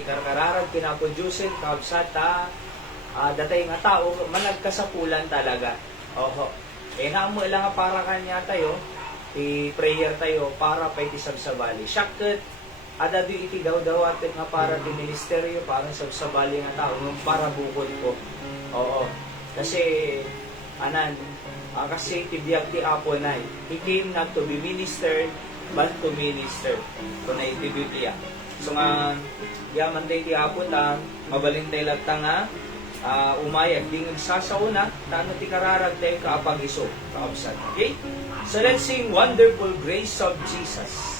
Karkararag pinaproducen kabsata datay nga tao managkasapulan talaga. Oho. Naamo lang nga para kanya tayo, i-prayer tayo para pa iti sabsabali. Syakit, adado iti daw atin nga para ti ministeryo, para sabsabali nga tao, para bukod ko. Oo. Kasi, kasi iti biyag ti Apo na, he came not to be ministered, but to minister. Ito na iti Biblia. So nga, yaman tayo ti Apo ta, mabaling tayo lagta nga, umayag, di nagsasauna, tano ti kararag tayo kaapagiso, kaabsat. Okay? So let's sing Wonderful Grace of Jesus.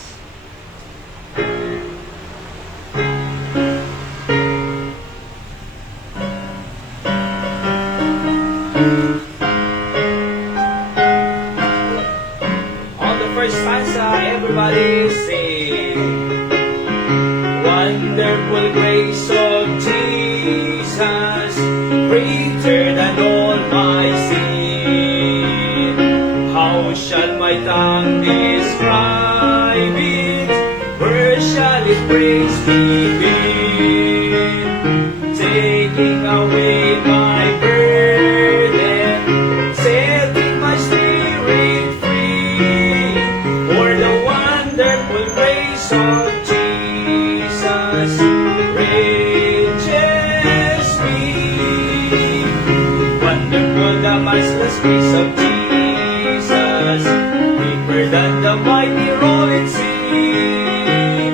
On the first stanza, everybody sing. Wonderful grace of Jesus, greater than all my sin. How shall my tongue describe it? Where shall its praise begin? Taking away my burden, setting my spirit free. For the wonderful grace of Jesus reaches me. Wonderful the matchless grace of Jesus, deeper than the mighty rolling sea,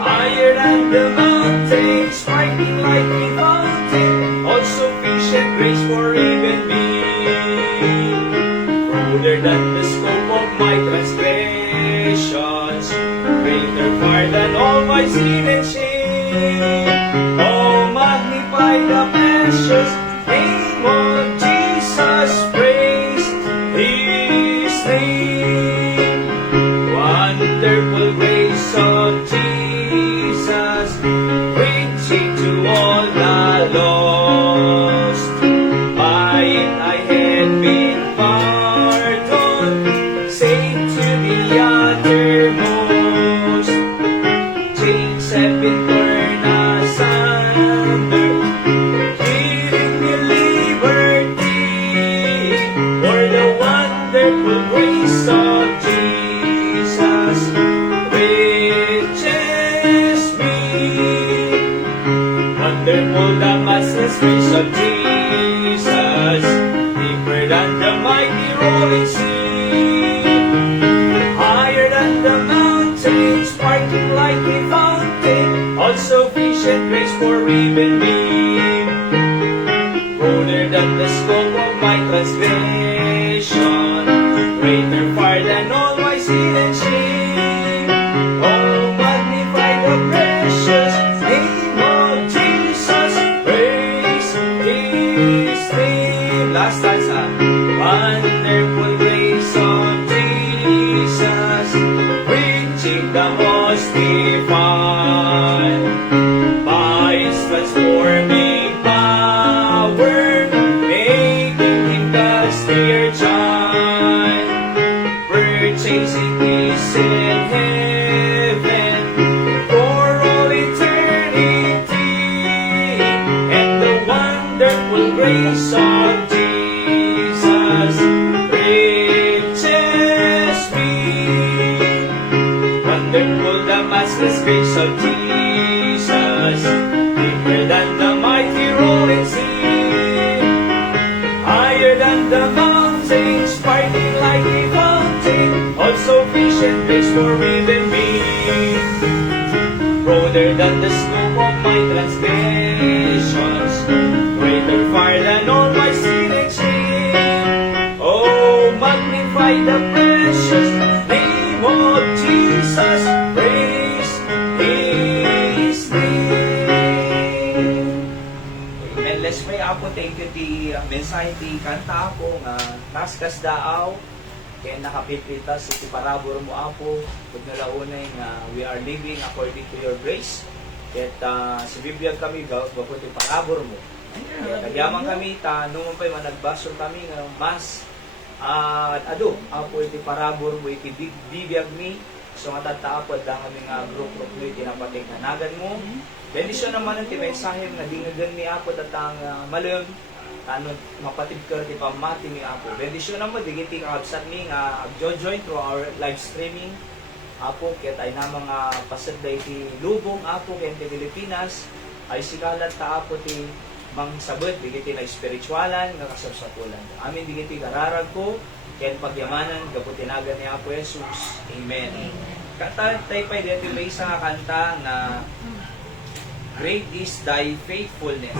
higher than the mountains, sparkling like a fountain, all sufficient grace for even me. Broader than the scope of my transgressions, greater far than all my sin and shame. Oh, magnify the precious name of Jesus, praise His name. Wonderful grace of Jesus, reaching to all the lost. By it I had been pardoned, saved to the uttermost. Chains have been torn asunder, giving me liberty. For the wonderful grace of Jesus reaches me. Wonderful the matchless grace of Jesus, deeper than the mighty rolling sea, higher than the mountains, sparkling like a fountain, all sufficient grace for even me. Broader than the scope of my transgression, greater far than all my sin and shame. Oh, magnify the precious name of Jesus, praise His name. Last stanza. Wonderful grace of Jesus, reaching the most divine. By His transforming power, making Him God's dear child, purchasing peace in heaven for all eternity. And the wonderful grace of Jesus reaches me. Wonderful the matchless grace of Jesus, deeper than the mighty rolling sea, higher than the mountains, sparkling like a fountain, all sufficient grace for even me. Broader than the scope of my transgressions, greater far than all my sin and shame. Oh, magnify the precious name of Jesus, praise His name. Amen. Let's pray. Apo, thank you ti mensahe ti kanta ako nga naskas daaw kaya nakapipitas iti parabor mo Apo pag nalaunay nga we are living according to your grace. Kaya sa Biblia kami gawin ti parabor mo. Kaya nagyamang kami nung pa'y managbaso kami nga mas Apo iti parabor mo iti bibiyag mi. So nga tataapod lang kami nga group mo iti napatig na nagan mo. Bendisyon naman ang timensahe nga dingagan ni Apo tatang malum ano mapatid ka ti pamati ni Apo. Bendisyon naman digiti kakabsat ni nga join through our live streaming. Apo ket ay na mga pasadday ti lubong Apo ket ti Pilipinas ay sikalat ta Apo ti mangsabot digiti na spiritualan nga kasabsatulan. Amin digiti kararag ko ken pagyamanan gaputinagan ni Apo Jesus. Amen. Kanta tayo pa dito may isa kanta nga Great is thy faithfulness.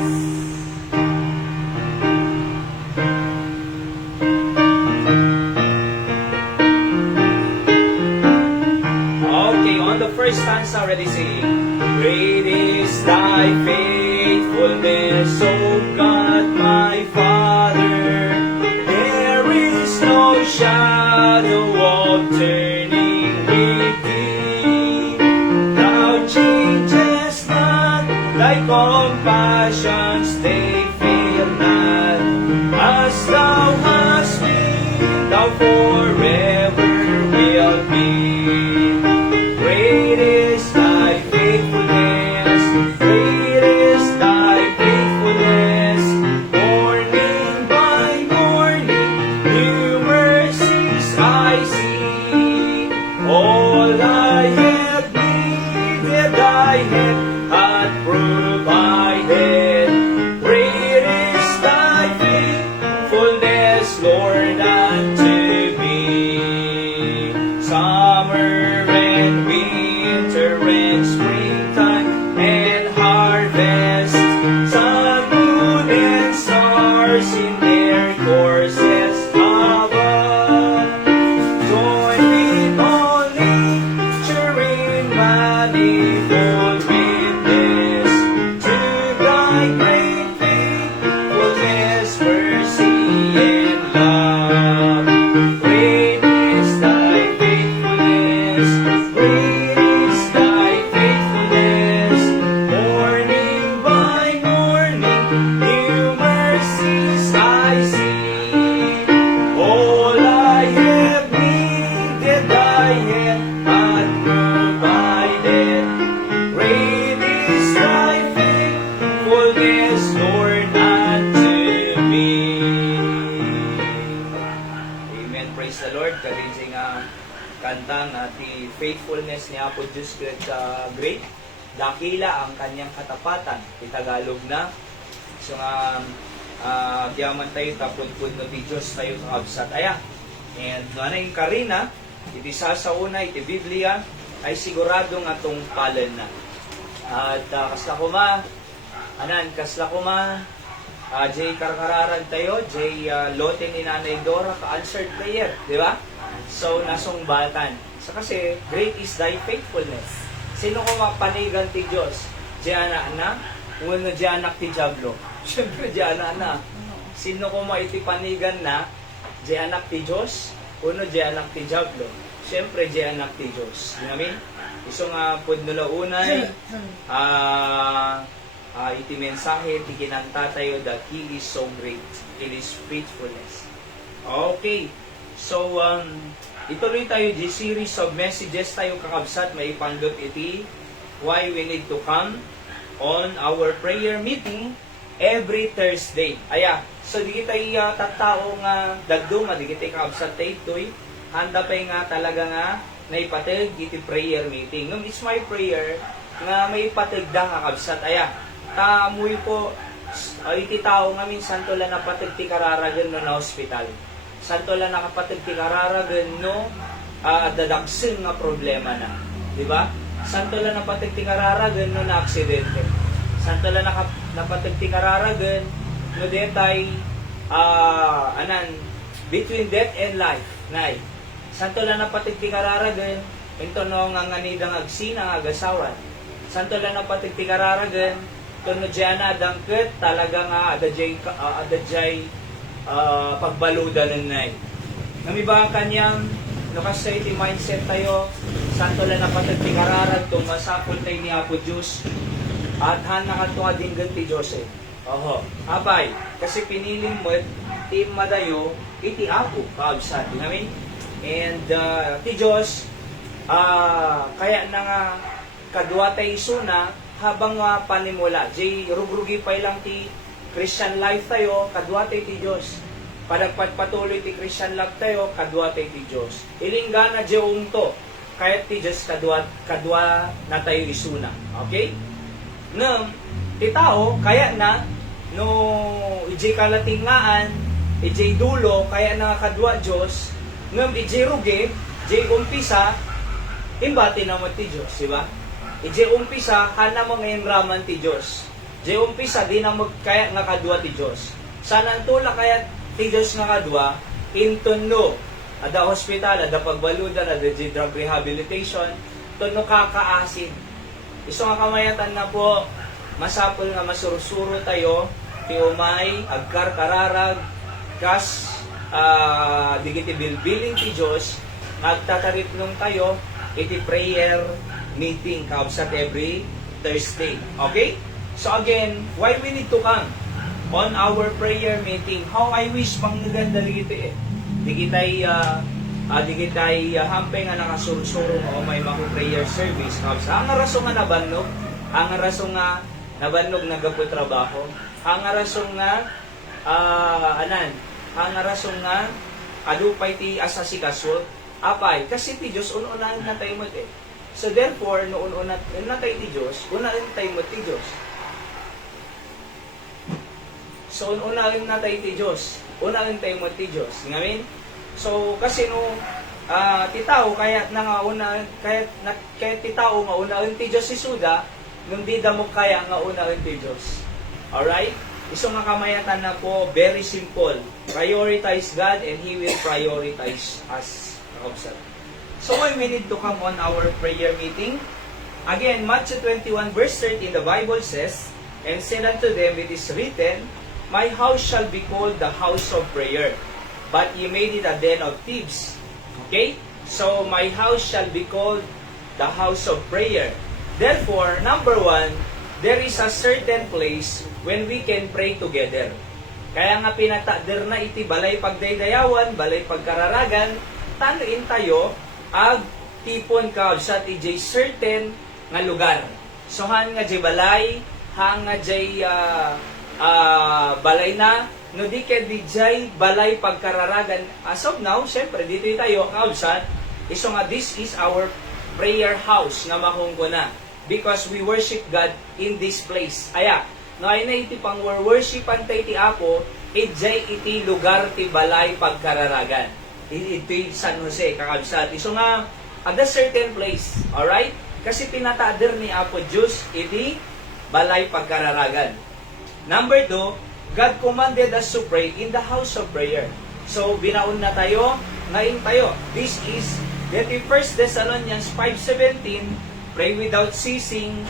Okay, on the first stanza, already singing. Great is thy faithfulness, O God my Father. There is no shadow of turning with thee. Thou changest not, thy compassions they fail not. As thou hast been, thou forever wilt be. Great is thy faithfulness, great is thy faithfulness. Morning by morning, new mercies I see. All I have needed, thy hand hath provided. Great is thy faithfulness, Lord, unto me. Summer and winter and springtime and harvest, sun, moon, and stars in their courses above. Join with all nature in manifold witness to thy great faithfulness, mercy, and love. Great is thy faithfulness, great is thy faithfulness. Morning by morning, new mercies I see. All I have needed, thy hand hath provided. Great is thy faithfulness, Lord, unto me. Amen. Praise the Lord. Kalinsi nga kantang ti faithfulness ni Apo Diyos ket great. Dakila ang kanyang katapatan. Ti Tagalog na. So nga diyaman tayo tapon-pun no ti Diyos tayo kakabsat aya. And ano yung karina, iti sasauna, iti Biblia, ay sigurado nga tong palan na. At kasla kuma, Jay Karkararan tayo, Jay Lote ni Nanay Dora, ka-answered prayer, di ba? So, nasungbatan. So, kasi, great is thy faithfulness. Sino ko mapanigan ti Diyos? Diyan na, uno diyan anak ti Diablo. Siyempre, diyan na. Sino ko maitipanigan na, diyan anak ti Diyos, uno diyan anak ti Diablo. Siyempre, diyan anak ti Diyos. You know what I mean? Iso nga, pudnula unay, iti mensahe, iti kinanta tayo that He is so great in His faithfulness. Okay. So, ituloy tayo di series of messages tayo kakabsat, may ipandot iti why we need to come on our prayer meeting every Thursday. Aya, so di kita tattao nga dagduma, di kita kakabsat tayo ito'y handa pa nga talaga nga naipatig iti prayer meeting. Nung it's my prayer nga may patig da kakabsat. Aya, taamoy po iti tao nga minsan to lang napatig ti kararagan no na hospital. Santo lang nakapatid ti kararagan no dadaksin nga problema na. Di ba? Santo lang napatid ti kararagan no na aksidente. Santo lang napatid ti kararagan no detay between death and life. Nay. Santo lang napatid ti kararagan ito no nga nganidang agsina nga agasawan. Santo lang napatid ti kararagan kuno diana dangket talaga nga adajay pagbaludan ng nay. Namiba ang kanyang nakasayty mindset tayo, santo lang napatid ti kararag tumasapol tayo ni Apo Diyos at hana ka tunga din ganti Diyos eh. Oho, abay, kasi piniling mo ti madayo iti Apo kaabsat. You know what I mean? And ti Diyos kaya na nga kadwa tayo isuna habang panimula. Jay rugrugi pa lang ti Christian life tayo, kadwa tayo ti Diyos. Padagpatuloy ti Christian life tayo, kadwa tayo ti Diyos. Ilinggana jayong to, kahit ti Diyos kadwa na tayo isuna. Okay? No, ti tao, kaya na, no, ijay kalatingaan, ijay dulo, kaya na kadwa Diyos, ngam ijay rugi, ijay umpisa, imbati naman ti Diyos, di ba? Ijay umpisa, hana mo ngayon raman ti Diyos. Ijay umpisa, di na kaya nga kadwa ti Diyos. Sana tula kaya ti Diyos nga kadwa, intuno, ada hospital, ada pagbaludan, ada drug rehabilitation, tuno kakaasin. Iso nga kamayatan na po, masapol nga masurusuro tayo, ti umay, agkar kararag, kas, digiti bilbiling ti Diyos, nagtataritlong tayo, iti prayer meeting kaabsat every Thursday. Okay? So again, why we need to come on our prayer meeting? How I wish manggaganda ligiti eh. Di kitay hampay nga nakasurusuro o may mga prayer service kaabsat. Ang rason nga nabannog, ang rason nga nabannog nagapot trabaho, ang rason nga ang rason nga adupay ti asasikasot, apay, kasi ti Diyos ununahin na tayo mo eh. So therefore, noon na tayo ti Diyos, unahin tayo mo ti Diyos. So unahin na tayo ti Diyos, unahin tayo mo ti Diyos. Ngamin? So kasi ti tao kaya ti tao maunahin ti Diyos si Suda, nung di damo kaya nga unahin ti Diyos. Alright? Iso nga kamayatan na po, very simple. Prioritize God and He will prioritize us. So why we need to come on our prayer meeting? Again, Matthew 21 verse 13, the Bible says, "And said unto them, it is written, My house shall be called the house of prayer, but ye made it a den of thieves." Okay? So, my house shall be called the house of prayer. Therefore, number one, there is a certain place when we can pray together. Kaya nga pinatader na iti balay pagdaydayawan, balay pagkararagan, tanuin tayo, ag tipon ka sa iti certain nga lugar. So, han nga jay balay, han nga jay balay na, no di ka di jay balay pagkararagan. As of now, syempre, dito tayo, kausat, iso nga, this is our prayer house na makungko na. Because we worship God in this place. Aya, no ay na iti pang worshipan tayo ti Apo, ijay iti lugar ti balay pagkararagan. Iti San Jose, kakabsat. So nga, at a certain place, alright? Kasi pinatader ni Apo Diyos, iti balay pagkararagan. Number 2, God commanded us to pray in the house of prayer. So, binaon na tayo, ngayon tayo. This is, that in 1 Thessalonians 5:17, pray without ceasing,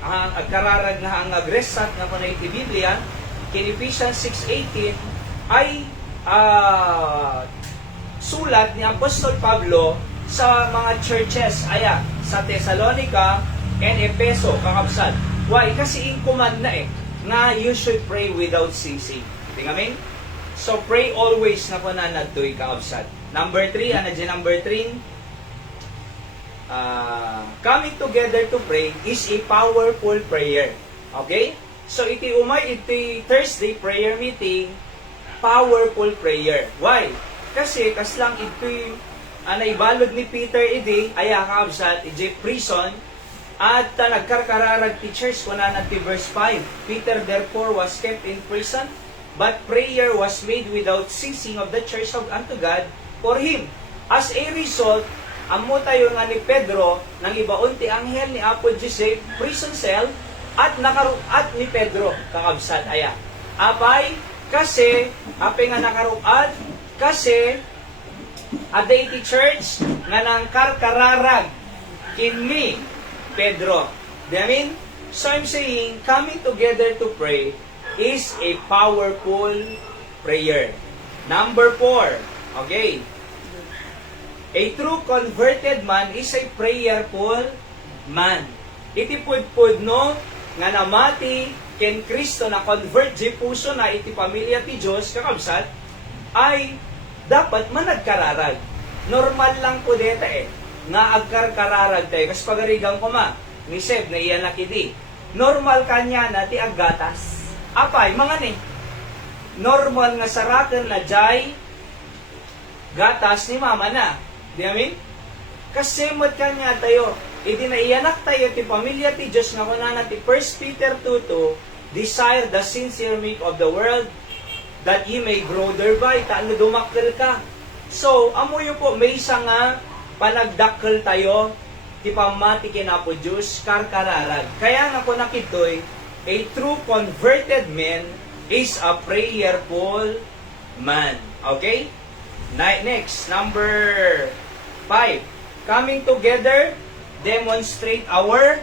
ang agkararag na ang agresat na kunay iti Biblia, in Ephesians 6:18, ay sulat ni Apostol Pablo sa mga churches, sa Thessalonica and Efeso, kakabsat. Why? Kasi in command na nga you should pray without ceasing. Tingamin? So, pray always na po na nadoy kakabsat. Number 3, number 3, coming together to pray is a powerful prayer. Okay? So, iti Thursday prayer meeting, powerful prayer. Why? Kasi, kaslang ito'y naibalod ni Peter kakabsat, prison, at nagkarkararag ti church, ti verse 5. Peter therefore was kept in prison, but prayer was made without ceasing of the church unto God for him. As a result, amo tayo nga ni Pedro, nang ibaon ti anghel ni Apo Jose, prison cell, at ni Pedro, kakabsat, apay, kasi, apay nga nakaruad, kasi, ada iti church, nga nang karkararag, kinmi, Pedro. I mean, so I'm saying, coming together to pray is a powerful prayer. Number 4, okay. A true converted man is a prayerful man. Iti pudpud no, nga namati, ken Kristo na convert di puso na iti pamilya ti Diyos, kakabsat, ay dapat managkararag. Normal lang po deta nga agkarkararag tayo. Kasi pagarigang ko ni Seb, na iyan nakidi. normal kanya na ti aggatas. Apay, mga ni, normal nga sarakan na jay gatas ni mama na. Di amin? Kasi mat kanya tayo, idinaiyanak tayo ti pamilya ti Diyos nga kunana ti 1 Peter 2:2, desire the sincere milk of the world that ye may grow thereby. Taano dumakkel ka. So, amoy po, may isa nga panagdakkel tayo ti pamati kinapo Diyos, karkararag. Kaya nga ko nakitoy, a true converted man is a prayerful man. Okay? Next, number 5. Coming together, demonstrate our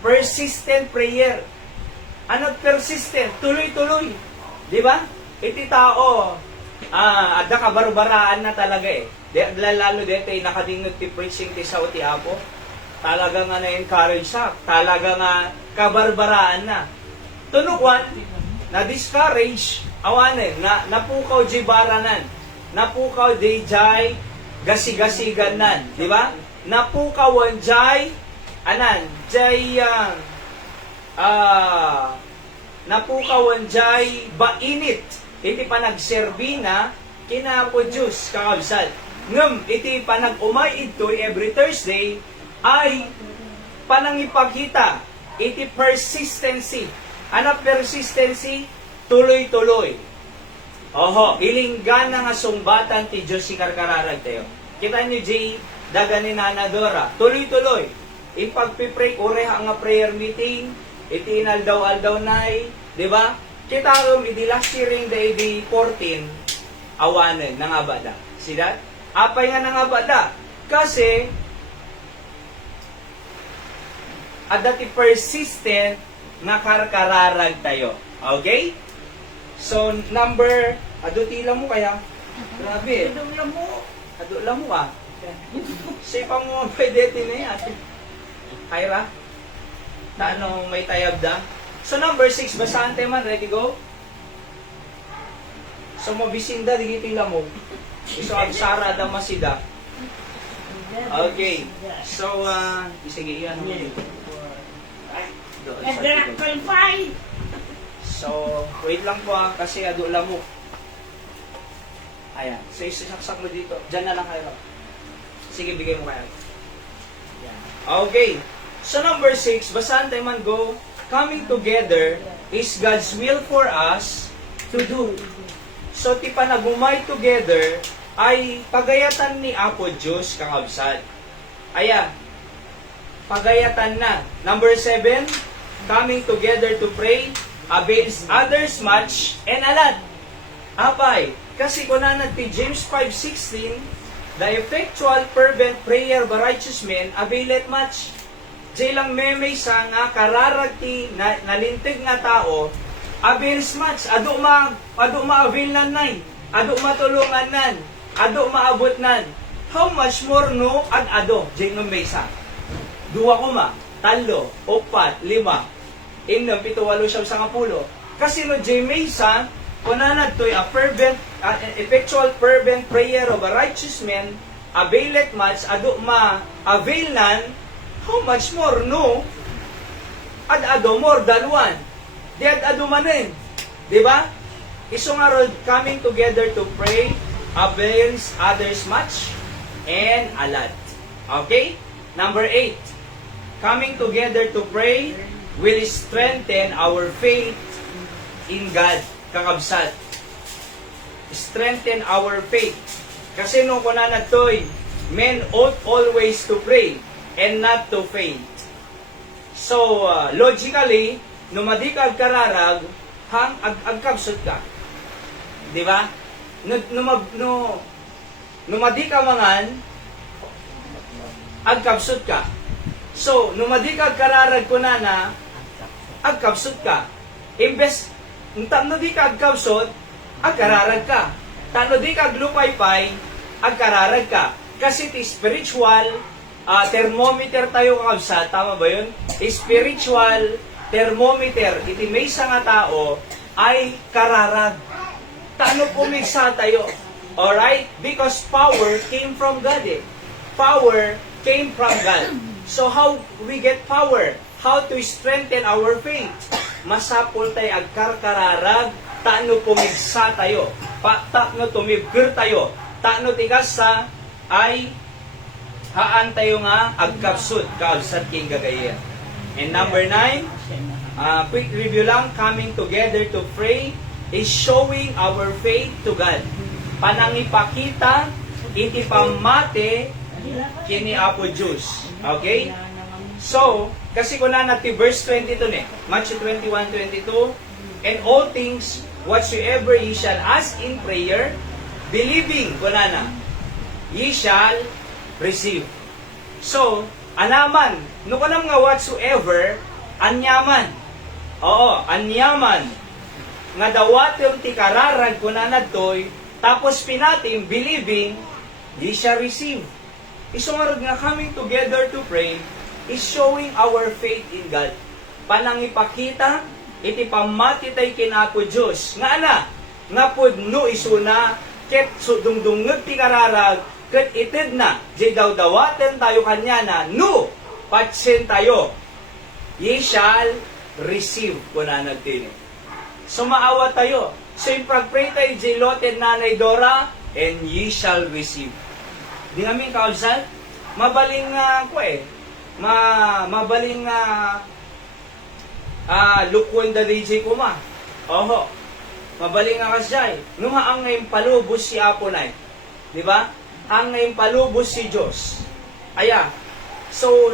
persistent prayer. Ano persistent? Tuloy-tuloy. Di ba? Iti tao, ada kabarbaraan na talaga eh. Lalo dito, nakadingog ti preaching ti sao ti Apo. Talaga nga na-encourage siya. Talaga nga kabarbaraan na. Tunukwan, na-discourage, awanin, napukaw di baranan. Napukaw di jay, gasi-gasigan nan. Di ba? Napukawan jay, anan, jay, napukawan jay, bainit. Iti pa nagserbi na, kinapo Diyos, kakabsat. Ngam, iti pa nag-umay ito'y every Thursday, ay panangipakita iti persistency. Ano persistency? Tuloy-tuloy. Oho, ilinggana nga sumbatan ti Diyos si karkararag tayo. Kita niyo, Jay, daga ni Nanadora. Tuloy-tuloy. Ipagpipray, ureha nga prayer meeting, iti inaldaw-aldaw na'y, di ba? Kita rum, iti last hearing day di 14, awanan, nangabada. See that? Apay nga nangabada. Kasi, at dati persistent nga karkararag tayo. Okay? So, number, adutila mo kaya? Grabe. Adutila mo ah. Sipa mo pwede din eh. Kyra? Taano may tayab da? So, number 6, basahan tayo man. Ready, go? So, mabisinda, digitila mo. So, agsara da masida. Okay. So, sige, iyan mo dito. So, wait lang po kasi ado lang mo. Ayan. So, isasaksak mo dito. Diyan na lang kayo. Sige, bigay mo kayo. Okay. So, number 6, basahan tayo man go. Coming together is God's will for us to do. So, ti panagumay together ay pagayatan ni Apo Diyos kakabsat. Ayan. Pagayatan na. Number 7, coming together to pray avails others much and a lot. Apay, kasi kunanad ti James 5:16, the effectual fervent prayer of a righteous man availeth much. Jay lang memay sa nga kararag ti nalintig nga tao avails much. Ado ma-avail nan nay. Ado matulungan nan. Ado maabot nan. How much more no ado jay memay sa. Dua ko ma, talo, opat, lima, inom, pito, walo, siyam, sangapulo. Kasi no, J. Mesa, kunanad to'y a fervent, effectual fervent prayer of a righteous man, availeth much, ado ma-avail nan, how much more, no? Ado more than one. Di ado manin. Di ba? Iso nga rod, coming together to pray, avails others much, and a lot. Okay? Number 8. Coming together to pray will strengthen our faith in God. Kakabsat. Strengthen our faith. Kasi nung kunana to'y, men ought always to pray and not to faint. So, logically, numadi ka kararag, hang agkabsot ka. Di ba? Numadi ka mangan, agkabsot ka. So, numadi ka kararag ko na agkabsot ka. Imbes, tano di ka agkabsot, agkararag ka. Tano di ka aglupay-pay, agkararag ka. Kasi ti spiritual thermometer tayo kakabsat, tama ba yun? Spiritual thermometer, iti may sa nga tao, ay kararag. Tano pumigsa tayo. Alright? Because power came from God eh. Power came from God. So how we get power? how to strengthen our faith. Masapol tayo agkarkararag, taano pumigsa tayo, takno tumibgir tayo, taano tigas sa ay haan tayo nga agkapsud, kaabsat king gagaya. And number 9, quick review lang, coming together to pray is showing our faith to God. Panangipakita, iti pamate, kini Apo Diyos. Okay? So, kasi kung na natin verse 22 ne, Matthew 21:22, and all things whatsoever ye shall ask in prayer, believing, kung na, ye shall receive. So, anaman, no kanam nga whatsoever, anyaman. Oo, anyaman. Nga dawat yung tikararag kung na natoy, tapos pinatim, believing, ye shall receive. Isungarod nga coming together to pray, is showing our faith in God. Panangipakita, iti pamati tay kinapo Diyos. Nga ana, nga pod no isuna, ket sudungdungag ti kararag, ket ited na, di daw dawaten tayo kanya na, no, patsin tayo. Ye shall receive, kuna nagtini. So maawa tayo. So yung pag-pray tayo, di loten nanay Dora, and ye shall receive. Di namin kaulsan, mabaling mabaling lukwan da DJ ko ma. Oho. Mabaling nga kasyay. Nung ang ngayon palubos si Apo na. Di ba? Ang ngayon palubos si Diyos. Aya. So,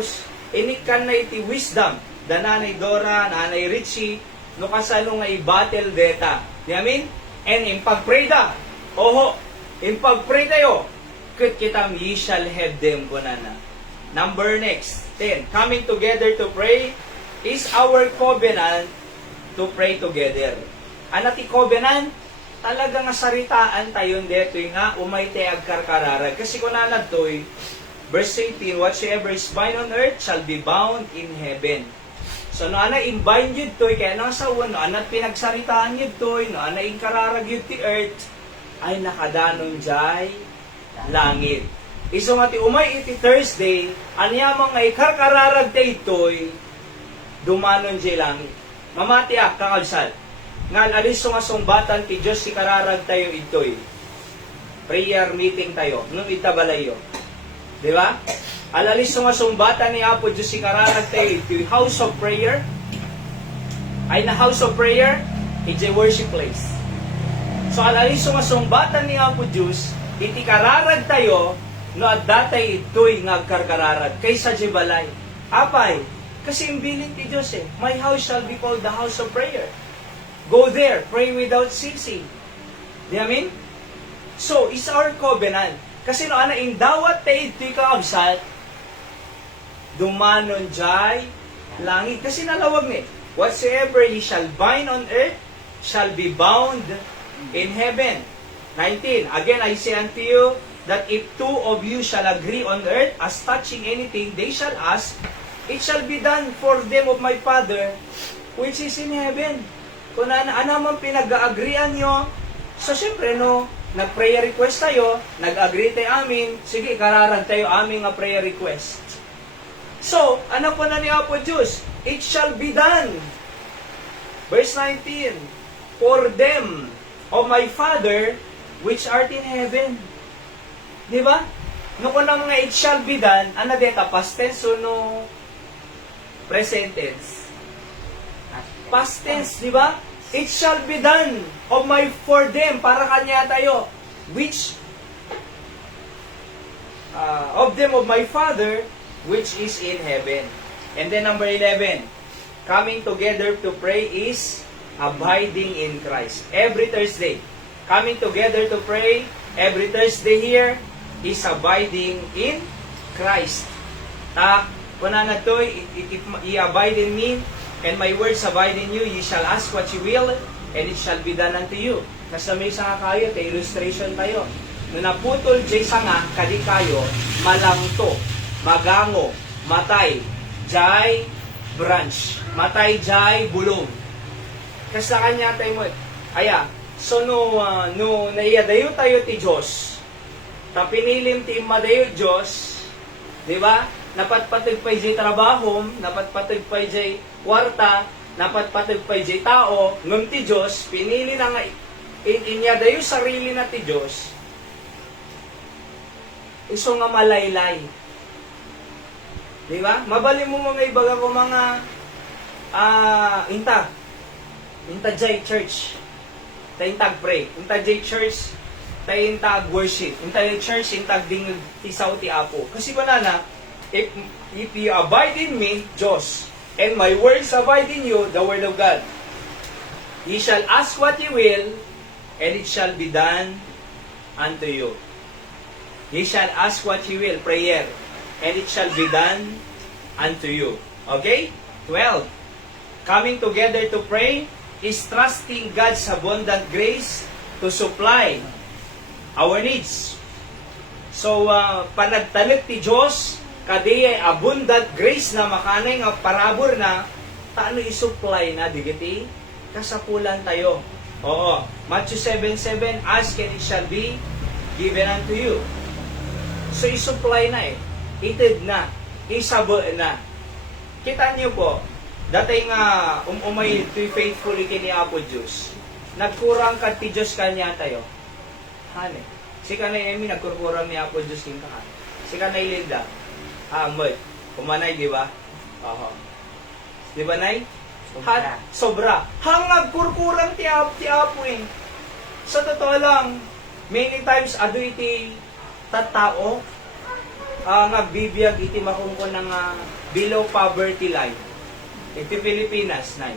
inikan na iti wisdom. Da nanay Dora, nanay Richie, no kasano nga i-battle data. Di amin? And in pag-pray da. Oho. In pag-pray tayo. Kut kitam ye shall have them kunana. Number next. 10. Coming together to pray is our covenant to pray together. Anati covenant, talaga nga saritaan tayo dito nga umay te agkarkararag. Kasi kung nanagtoy, verse 18, whatsoever is bind on earth shall be bound in heaven. So no ana imbind yun toy, kaya nang sa no ana pinagsaritaan yun toy, no ana inkararag yun ti earth, ay nakadanon jay langit. Iso nga ti umay iti Thursday, anyamang nga ikarkararag te itoy, dumanon jay langit. Mamati kakalsal. Ngal alis nga sumbatan ti Diyos si kararag tayo itoy. Prayer meeting tayo, nung itabalayo. Di ba? Alalis nga sumbatan ni Apo Diyos si kararag tayo itoy. House of prayer. Ay na house of prayer, it's a worship place. So alalis nga sumbatan ni Apo Diyos, iti kararag tayo, no at datay ito'y ngagkarkararag, kaysa jibalay. Apay, kasi imbilin ti Diyos my house shall be called the house of prayer. Go there, pray without ceasing. Di amin? So, is our covenant. Kasi no, ana, indawat tayo ito'y kaabsat, dumanon jay langit. Kasi nalawag ni, whatsoever ye shall bind on earth, shall be bound in heaven. 19. Again, I say unto you, that if two of you shall agree on earth as touching anything they shall ask, it shall be done for them of my Father which is in heaven. Kung anamang pinag-agreean nyo, so syempre no, nag-prayer request tayo, nag-agree tayo amin, sige, kararag tayo aming prayer request. So, ano po na ni Apo Diyos? It shall be done. Verse 19, for them of my Father which art in heaven. Di ba? No kung mga it shall be done, ano deta, past tense o no present tense? Past tense, di ba? It shall be done of my for them, para kanya tayo, which of them of my Father, which is in heaven. And then number 11, coming together to pray is abiding in Christ. Every Thursday, coming together to pray, every Thursday here, is abiding in Christ. Kung na to, i-abide in me, and my words abide in you, ye shall ask what you will, and it shall be done unto you. Kasi may sanga kayo, te illustration tayo. Nung naputol jay sanga, kadi kayo, malangto, magango, matay, jay branch, matay jay bulong. Kasi sa kanya tayo mo, aya, so no naiyadayo tayo ti Diyos, tapinilim ti madayo Diyos, di ba? napatpatid pa jay trabaho, napatpatid pa jay kwarta, napatpatid pa jay tao, ngam ti Diyos, pinili na nga, inya dayo sarili na ti Diyos, iso nga malaylay. Di ba? Mabali mo mga ibaga ko mga inta jay church, ta intag pray, inta jay church, ta intag worship, inta jay church, intag dingag tisaw ti Apo. Kasi banana, if you abide in me, Diyos, and my words abide in you, the word of God, ye shall ask what ye will, and it shall be done unto you. Ye shall ask what ye will, prayer, and it shall be done unto you. Okay? 12. Coming together to pray is trusting God's abundant grace to supply our needs. So, panagtalit ti Diyos, kadi ay abundant grace na makanay nga parabor na, taano isupply na, digiti, kasapulan tayo. Oo. Matthew 7:7, ask and it shall be given unto you. So, isupply na eh. Itid na. Isabo na. Kita niyo po, datay nga umay to faithfully kini Apo Diyos. Nagkurang ka ti Diyos kanya tayo. Hane. Si kanay emi nagkurkurang ni Apo Diyos king ka. Si kanay Linda. Amot. Kumanay, di ba? Oho. Di ba, Nay? Sobra. Hangag kurkurang ti Apo eh. Sa totoo lang, many times ado iti tattao nagbibiyag iti makungko ng below poverty line. Iti Pilipinas, Nay.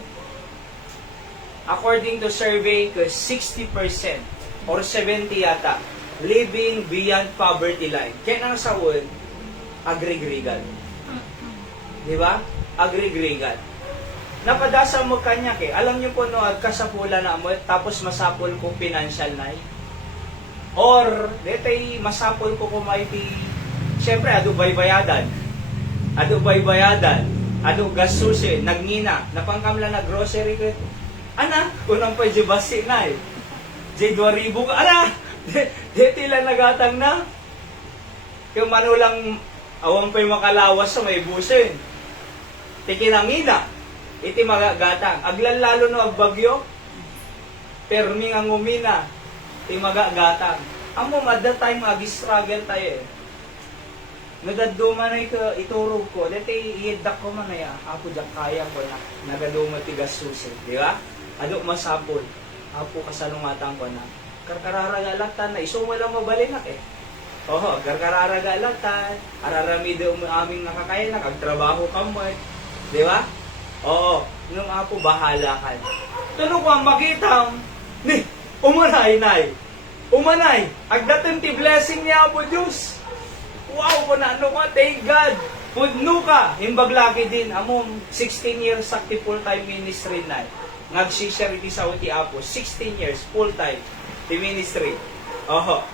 According to survey, 60% or 70 yata living beyond poverty line. Kaya nang sawon, agrig-rigal. Di ba? Agrig-rigal. Napadasa mo kanya ke. Alam niyo po no, agkasapula na mo, tapos masapol ko financial na. Or, detay masapol ko kumaiti, siyempre, ado baybayadan. Ado baybayadan. Ado gasusin, nagngina. Napangkamla na grocery ko. Ana, kunang pa basi na eh. Jay 2,000 ka. Ana! Deti lang nagatang na. Yung manulang awang pa'y makalawas sa may busin. Tikinangina. Iti magagatang. Aglan lalo no agbagyo. Permi nga ngumina. Iti magagatang. Amo, at that time, ag-struggle tayo eh. Nagdaduma na iturog ko. Dati iyedak ko man na Apo jak kaya ko na. Nagaduma tigas susi. Di ba? Ado masapol. Apo kasalungatan ko na. Karkararagalatan na. Iso walang mabalinak eh. Oho, karkararagalatan. Araramido mo aming nakakaya na. Kagtrabaho ka mo eh. Di ba? Oo. Nung Apo bahala ka. Tanong ko ang makita. Ni, umanay, Nay. Umanay. Agdating ti blessing ni Apo Diyos. Wow, kunano ka, thank God. Pudno ka, imbaglaki din. Among 16 years sakti full-time ministry na. Nag-share iti sa uti Apo. 16 years, full-time, ti ministry. Oho.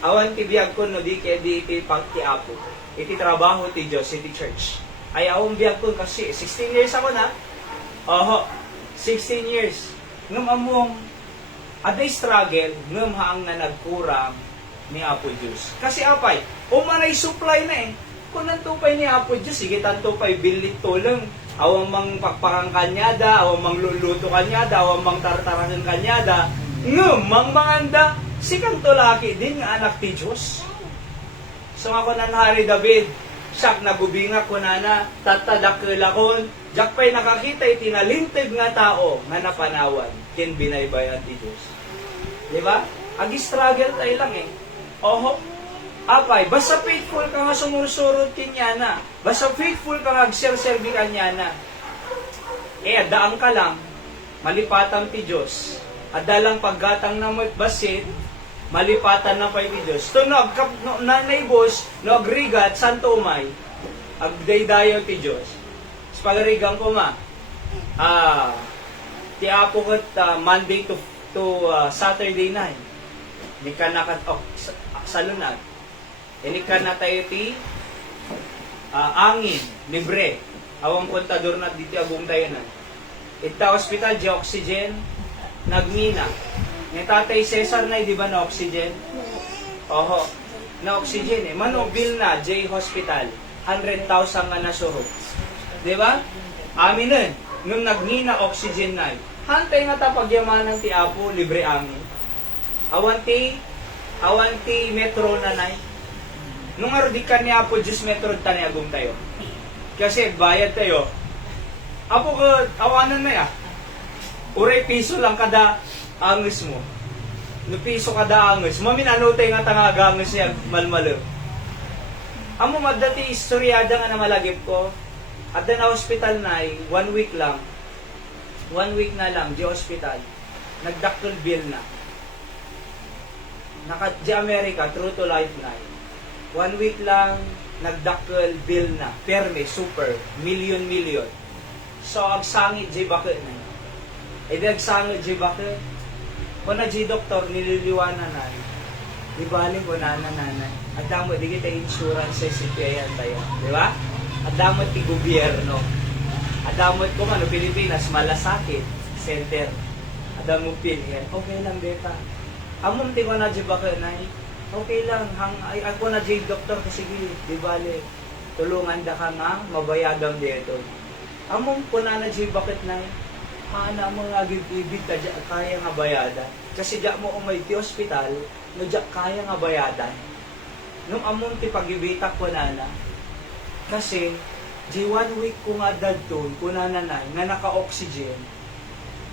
Awan ti biyag ko, no, di kaya di iti pang ti Apo. Iti trabaho ti Diyos, iti church. Ay, awang biyag ko kasi, 16 years ako na. Oho, 16 years. Ngam among, aday struggle, ngam haang na nagkurang ni Apo Diyos. Kasi apay, umanay supply na eh. Kung nantupay ni Apo Diyos, sige tantupay bilit tulong. Awang mang pakpakang kanyada, awang mang luluto kanyada, awang mang tartarasan kanyada. Mang manganda, sikang tulaki din nga anak ti Diyos. So ako na Hari David, siyak nagubinga ko na tatadakilakon, jak pa'y nakakita itinalintid nga tao nga napanawan, kin binaybayan ti Diyos. Di ba? Agi-struggle tayo lang eh. Oho, apay, basta faithful ka nga sumursurot kinyana. Basta faithful ka nga agserserbi kanyana. Daan ka lang, malipatan ti Diyos. Adalang paggatang na mo't basit, malipatan na pa ti Diyos. To nanay boss, no agrigat, santo umay, agdaydayo ti Diyos. Sa pagarigang ko ti Apo kat Monday to Saturday night. Hindi ka nakat salunag. Hindi ka na tayo ti angin, libre. Awang kontador na dito agong tayo na. Ita hospital, di oxygen, nagmina. Ni Tatay Cesar na, di ba na oxygen? Oho, na oxygen eh. Manobil na, J Hospital. 100,000 nga nasurok. Di ba? Amin nun. Nung nagnina oxygen na. Hantay nga tapagyamanan ti Apo, libre amin. Awanti metro na nay. Nung ardikan ni Apo, 10 metro taniagong tayo. Kasi bayad tayo. Apo ka, awanan na ya. Uray piso lang kada angis mo. No piso kada angis. Maminano tayo nga tangagangis niya malmalo. Amo madati istoryada nga na malagip ko. At na hospital na 1 week lang. 1 week na lang di hospital. Nagdaktul bill na. Di America, true to life na. 1 week lang, nagdaktul bill na. Perme, super, million. So, agsangit di bakit na. E di agsangit di bakit. Kung na di doktor, nililiwanan na. Di balik ko nanay. At damo, di kita insurance sa CPAyan tayo. Di ba? At damo ti gobyerno. At damo ko man, Pilipinas, malasakit, center. At damo pilihan. Okay lang, beta. Amom ti ko na di bakit na. Okay lang. Ay, ako na di doktor ko, sige, di balik. Tulungan da ka nga, mabayagam dito. Amom ko na di bakit na. Ana mo nga gibig ka dya, kaya nga bayada. Kasi dya mo umay ti hospital, no dya kaya nga bayadan. Nung among ti pagibitak ko na. Kasi, di 1 week ko nga dadton, ko na nanay, nga naka-oxygen,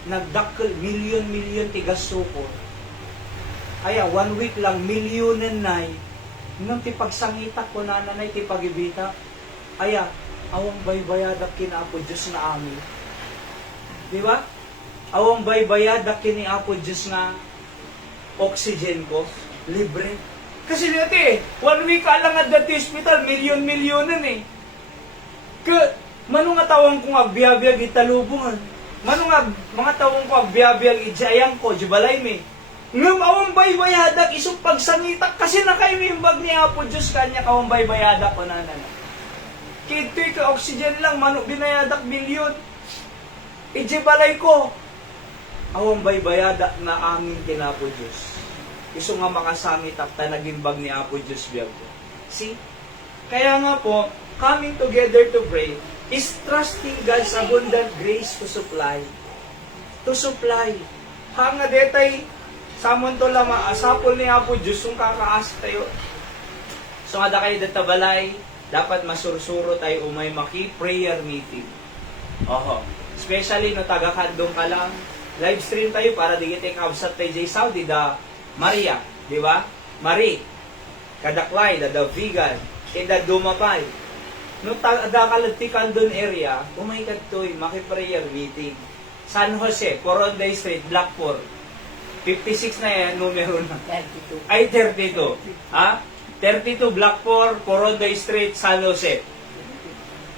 nagdakkel, milyon ti gasto ko. Kaya, 1 week lang, milyonen nay, nung ti pagsangitak ko na nanay, ti pagibitak, kaya, awang baybayadak kinapo Diyos na amin. Di ba? Awang baybayadak kinapo Diyos nga oxygen ko, libre. Kasi dati, 1 week ka lang at dati hospital, milyon-milyonan eh. Mano nga tawang kong agbiabiyag italubungan. Mano nga mga tawang kong agbiabiyag ijayang ko, jibalay me. Ngam awang baybayadak, isang pagsangitak, kasi na kayo yung bag ni Apo Diyos kanya kawang baybayadak o nanan. Kito'y ka oxygen lang, mano binayadak milyon. Ijibalay ko, awang baybayadak na aming kinapo Diyos. Iso nga makasamit at tanagimbag ni Apo Diyos biyag ko. See? Kaya nga po, coming together to pray is trusting God's abundant grace to supply. To supply. Hanga detay, samon to lama, asapol ni Apo Diyos, yung kakaas tayo. So nga da kayo databalay, dapat masursuro tayo umay maki prayer meeting. Oho. Especially no taga-kandong ka lang, live stream tayo para di kita kabsat tayo J. Saudi da Maria, di ba? Marie, Kadaklay, da vegan, da Dumapay. No taga-kalatikan doon area, umaykad to'y maki-prayer meeting. San Jose, Coronday Street, Blackport. 56 na yan, numero na. 32. Ay, 32. Ha? 32 Blackport, Coronday Street, San Jose.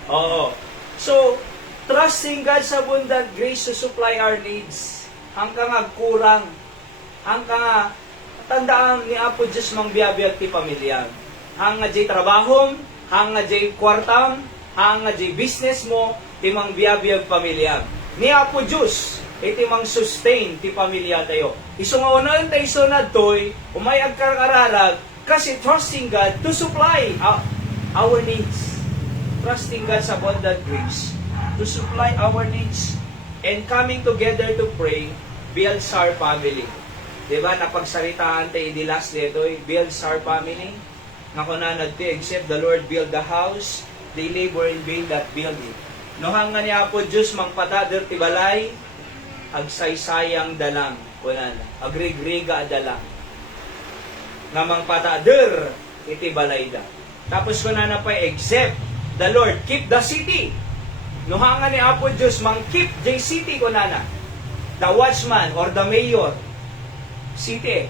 Oo. So, trusting God's abundant grace to supply our needs. Hanggang agkurang. Hanggang tandaan ni Apo Diyos mang biyabiyag ti pamilya. Hanggang jay trabahom, hanggang jay kwartam, hanggang jay business mo, ti mang biyabiyag pamilya. Ni Apo Diyos, iti mang sustain ti pamilya tayo. Iso nga unahan tayo sunad to'y, umayag kararalag, kasi trusting God to supply our needs. Trusting God's abundant grace to supply our needs. And coming together to pray, builds our family. Diba, napagsaritaan tayo di last detoy, builds our family. Nga na nagti, except the Lord build the house, they labor in vain that build it. No hanga ni Apo Diyos, mangpatader ti balay, agsaysayang dalang, kunan, agrigriga dalang. Nga mangpatader, iti balay da. Tapos kunan na pa, except the Lord keep the city. No hanga ni Apo Diyos, mang-keep the city kunana. The watchman or the mayor, city,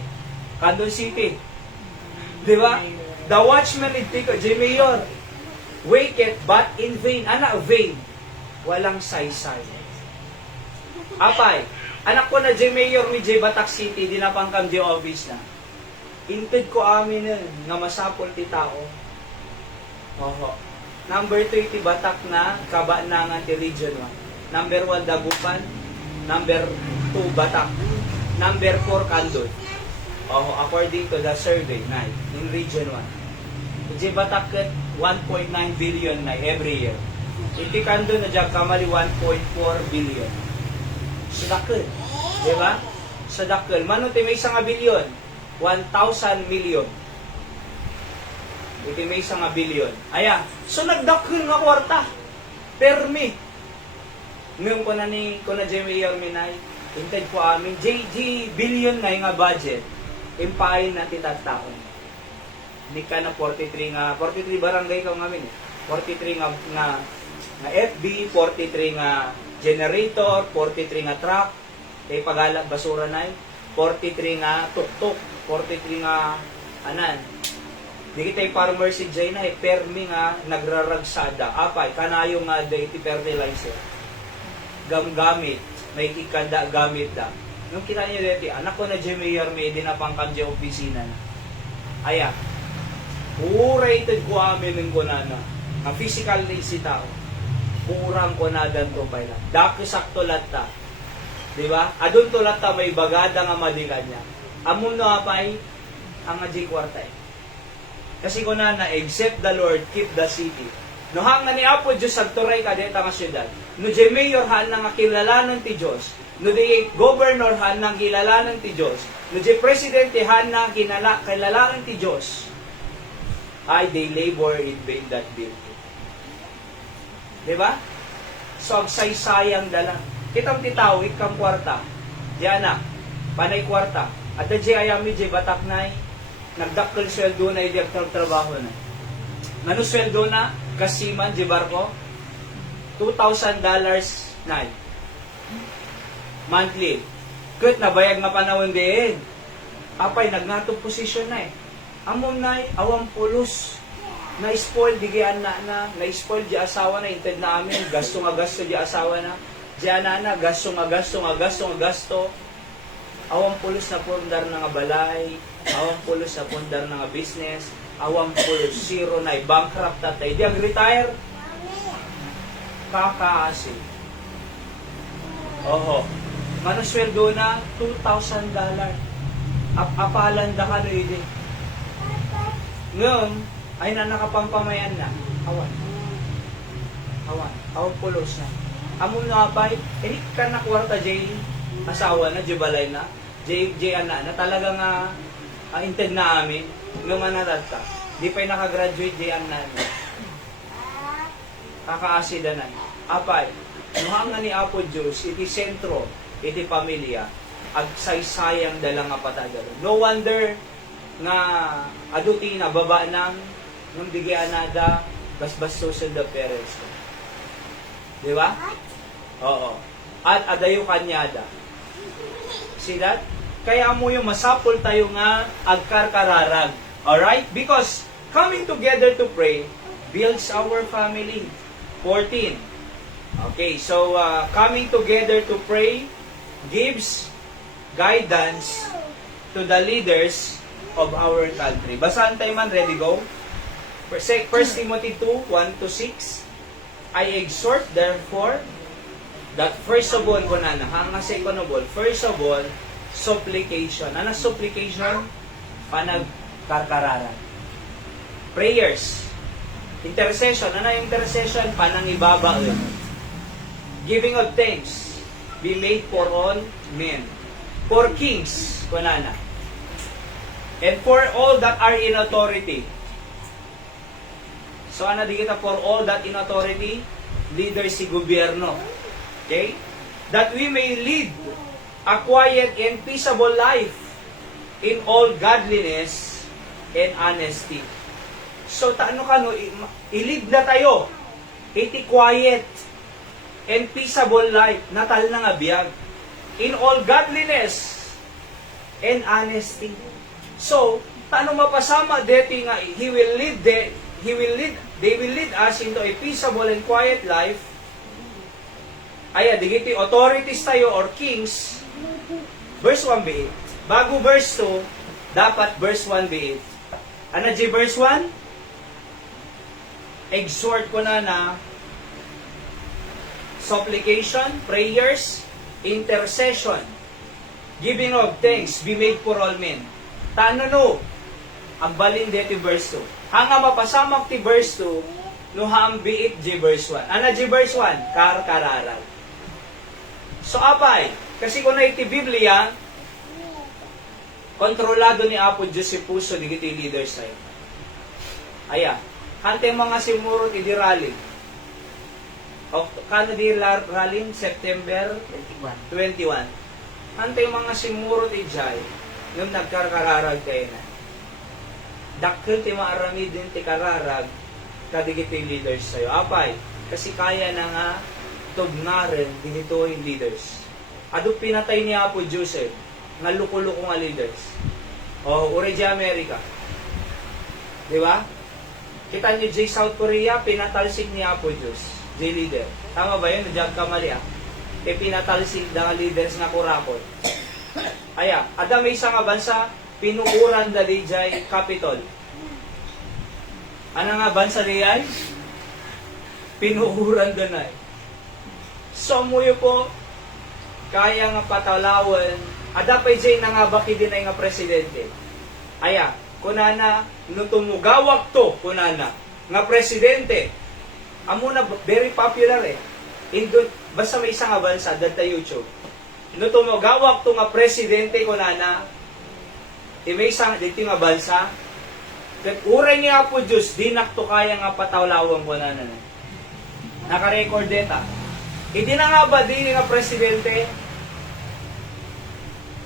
Kandon City. Di ba? The watchman iti ko, J. Mayor, waketh but in vain. Ana, vain. Walang saysay. Apay, anak ko na J. Mayor ni J. Batak City, di na pangkam J. Office na. Inted ko amin nun, nga masapol ti tao. Oho. Number 2, ti Batak na, kabaanangan ti Region 1. Number 1, Dagupan. Number 2, Batak. Number 4, Kandon. According to the survey na in Region 1. Iti Batak 1.9 billion na every year. Iti kando na dyan kamali 1.4 billion. Sa dakil. Diba? Sa dakil. Mano ti may isang billion? 1,000 million. Iti may isang billion. Aya. So nagdakil nga kwarta. Permi. Ngayon ko na Jimmy Yorminay. Intend po amin. JG billion na nga budget. Impain na titataon. Hindi ka na 43 barangay ka ngamin eh. 43 nga FB, 43 nga generator, 43 nga truck, kay pagala basura na 43 nga tuk-tuk, 43 nga anan. Di kita farmer si Jay na permi nga nagraragsada. Apay, kanayo nga iti fertilizer. Gamgamit, may kikanda gamit da. Nung kita niyo dito, anak ko na Jimmy Yorme, di na pangkandya opisina na. Aya, rated ko amin ng kunana. Ang physical na si tao. Kurang kunadan to pala. Dako sakto latta. Diba? Adun to latta may bagada nga madikan niya. Amun no apay, ang aji kwarta eh. Kasi kunana, except the Lord, keep the city. No hang nga ni Apo Diyos agturay ka dito nga syudad. No di mayor han nga kilalanon ti Diyos. No di governor han nga kilalanon ti Diyos. No di presidente han nga kilalanon ti Diyos. Ay, they labor in vain that building. Diba? So, agsay-sayang dala. Kitang titaw, ikang kwarta. Diyan na, panay kwarta. At di ayami, di batak na, nagdakkel sweldo na, di trabaho na. Nano sweldo na, kasiman, di barko, $2,000 na. Monthly. Kat nabayag nga panahon din. Apay, nagnatong posisyon na eh. Amon na, awang pulos. Na-spoil, digian na-spoil di asawa na, inted na amin, gasto nga gasto di asawa na, di na, gasto nga gasto, awang pulos na pundar na nga balay, awang pulos na pundar na nga business, awang pulos, zero na, bankrupt tatay, di ang retire, kakaasi. Oho, manusweldo na, $2,000. Apalan da ka doon. Ngayon, ay na nakapampamayan na. Awan pulos na. Amon na apay, ka na kwarta jay asawa na, jay balay na, jay ana na talaga nga inted na amin, nga manatata. Di pa'y nakagraduate jay ana na. Kakaasida na. Apay, nuhang nga ni Apo Diyos, iti sentro, iti pamilya, agsaysayang dalang nga patagalo. No wonder nga aduti na baba ng nung bigyan nada basbas social the parents ko. Di ba? Oo. At adayo kanyada. See that? Kaya mo yung masapol tayo nga agkarkararag. Alright? Because coming together to pray builds our family. 14. Okay, so coming together to pray gives guidance to the leaders of our country. Basahan tayo man, ready, go? 1 Timothy 2, 1-6. I exhort therefore that first of all, hanga secondable, first of all, supplication. Ano supplication? Panagkarkararan. Prayers. Intercession. Ano intercession? Panangibabaon. Giving of thanks. Be made for all men. For kings, kunana. And for all that are in authority. So, ano di kita for all that in authority? Leaders si gobyerno. Okay? That we may lead a quiet and peaceable life in all godliness and honesty. So, i-lead na tayo. Iti quiet and peaceable life. Natal na nga biyag. In all godliness and honesty. So, mapasama deti nga, they will lead us into a peaceable and quiet life. Digiti authorities tayo or kings. Verse 1 be it. Bago verse 2, dapat verse 1 be it. Ano di verse 1? Exhort ko na supplication, prayers, intercession, giving of thanks, be made for all men. Ang balin dito verse 2. Hanga mapasamak ti verse 2, no hambiit G verse 1. Ana G verse 1? Karkararag. So apay, kasi kung na iti Biblia, kontrolado ni Apo Diyos si puso, di iti leaders sa'yo. Aya, kante mga simurot idi rally. O, kano di rally? September 21. Kante mga simurot ijay, nung nagkarkararag kayo na. Dakil ti maarami din ti kararag, kadigiti leaders sa'yo. Apay, kasi kaya na nga tugnarin dinito yung leaders. Ado pinatay ni Apo Joseph, nga luko-luko nga leaders. O, uri di Amerika. Di ba? Kita nyo, J. South Korea, pinatalsik ni Apo Diyos, J. leader. Tama ba yun? Diyan kamali ah. E pinatalsik na leaders nga kurakot. Aya, ada may isang nga bansa, pinukuran da di J. Capitol. Ano nga bansa di ay? Pinukuran da na eh. So, muyo po, kaya nga patalawan, ada pa J. na nga baki din ay nga presidente. Aya, kunana, no tumugawak to, kunana, nga presidente, amo na very popular eh. Basta may isang nga bansa, data YouTube. No tumugawak to nga presidente, kunana, may isang dito nga bansa, kat uray niya po Diyos, di nakto kaya nga patawlawang kunana na. Naka-record data. Hindi na nga ba di nga presidente,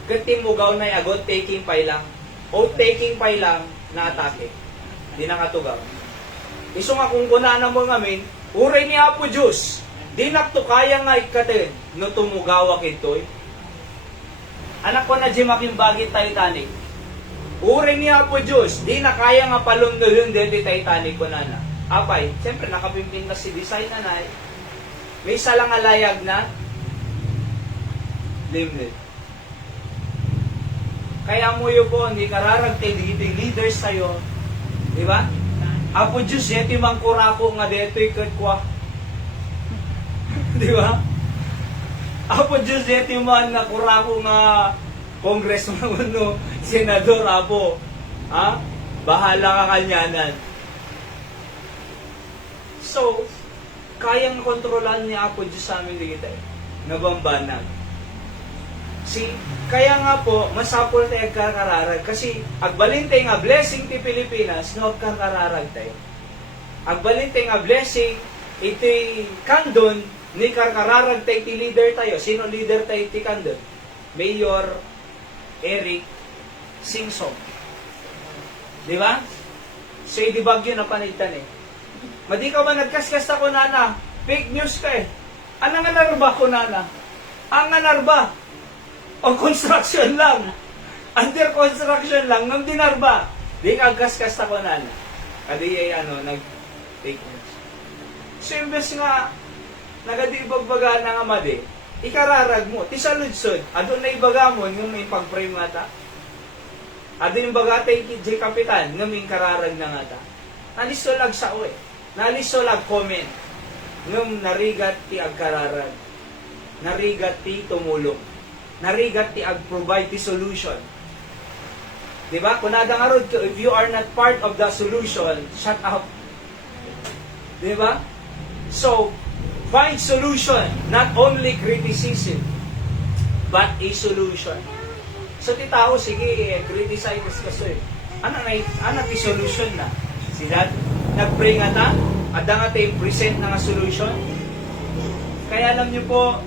kat timugaw na agot taking pay lang. O taking pay lang na atake. Di nakatugaw. Iso nga kung kunana mo ngamin, uray ni Apo Diyos, di nakto kaya nga ikatin, no tumugawak ito'y. Anak ko na di makimbagi Titanic. Uray ni Apo Diyos, di na kaya nga palundulun din di Titanic kunana. Apay, siyempre nakapimpin na si design na na. May isa lang alayag na limit. Kaya mo yun po, hindi kararagtay, di leaders sa'yo. Di ba? Apo Diyos, yeti mangkurako nga deto'y kakwa. Di ba? Apo Diyos, yeti man na kurako nga congressman, no, senador, apo. Ha? Bahala ka kanyanan. So, kayang kontrolan ni Apo Diyos sa amin dito. Nabambanag. Kaya nga po, masapol tayo agkakararag. Kasi, agbalintay nga blessing ti Pilipinas, no agkakararag tayo. Agbalintay nga blessing, iti kandon, ni karkararag tayo ti leader tayo. Sino leader tayo ti kandon? Mayor Eric Singson. Di ba? So, di bagyo na panitan eh. Madi ka ba nagkaskas ako nana? Fake news ka eh. Anong anarba ko nana? Ang anarba? O construction lang. Under construction lang. Nung dinarba, di kagkaskas ako nana. Kadi ay nag-fake news. So, imbes nga, nagadibagbaga na nga madi, ikararag mo, tisaludsod, adon na ibaga mo, yung may pag-pray mata. Adon yung baga tayo kay Kapitan, yung may kararag na nga ta. Nalisolag sa uwi. Nalisolag comment. Yung narigat ti agkararag. Narigat ti tumulong. Narigat ti ag-provide ti solution. Diba? Kung nadangarod ka, if you are not part of the solution, shut up. Diba? So, find solution, not only criticism, but a solution. So, ti tao, sige, criticize kasi. Ano ti solution na? Sila, nag-pray nga ta, at nga tayo present na nga solution. Kaya alam niyo po,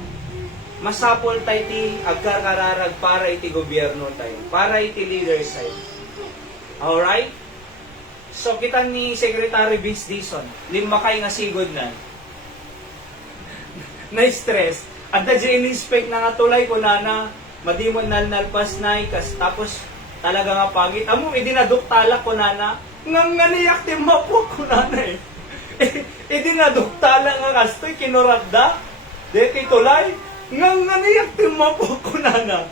masapol tayo ti agkararag para iti gobyerno tayo, para iti leaders tayo. Alright? So, kita ni Secretary Vince Dizon, limakay nga sigod na. Na-stress. At na dyan in-inspect na nga tulay ko na madimon nalnalpas na ikas. Tapos, talaga nga pangit. Amo, idinaduktalak ko na nganiyak ti mapo ko na eh. Idinaduktalak nga kastoy, kinuragda. Deti tulay. Nganiyak ti mapo ko na.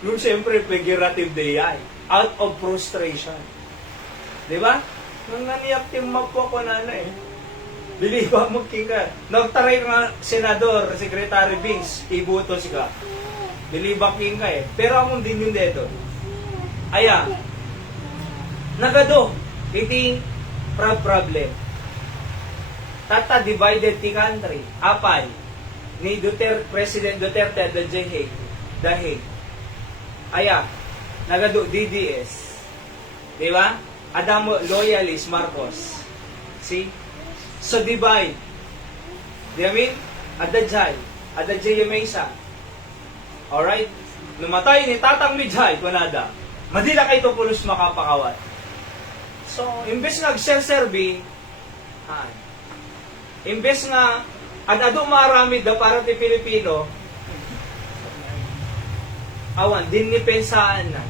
Nung siyempre, figurative day ay. Out of frustration. Diba? Nganiyak ti mapo ko na eh. Biliba mo kika. Nagtaray nga senador, Secretary Vince, ibutos ka. Biliba king ka eh. Pero among din yun dito. Aya, nagado, iti problem. Tata divided the country. Apay, ni President Duterte dahil aya, nagado DDS. Di ba? Adamo loyalist Marcos. See? So divide. Di amin? Adajay yung isa. Alright? Lumatay ni Tatang Mijay, kunada. Madila kay pulos makapakawat. So, imbes nga self-serving, imbes nga adado maramid da para ti Pilipino, awan, din ni pensaan na.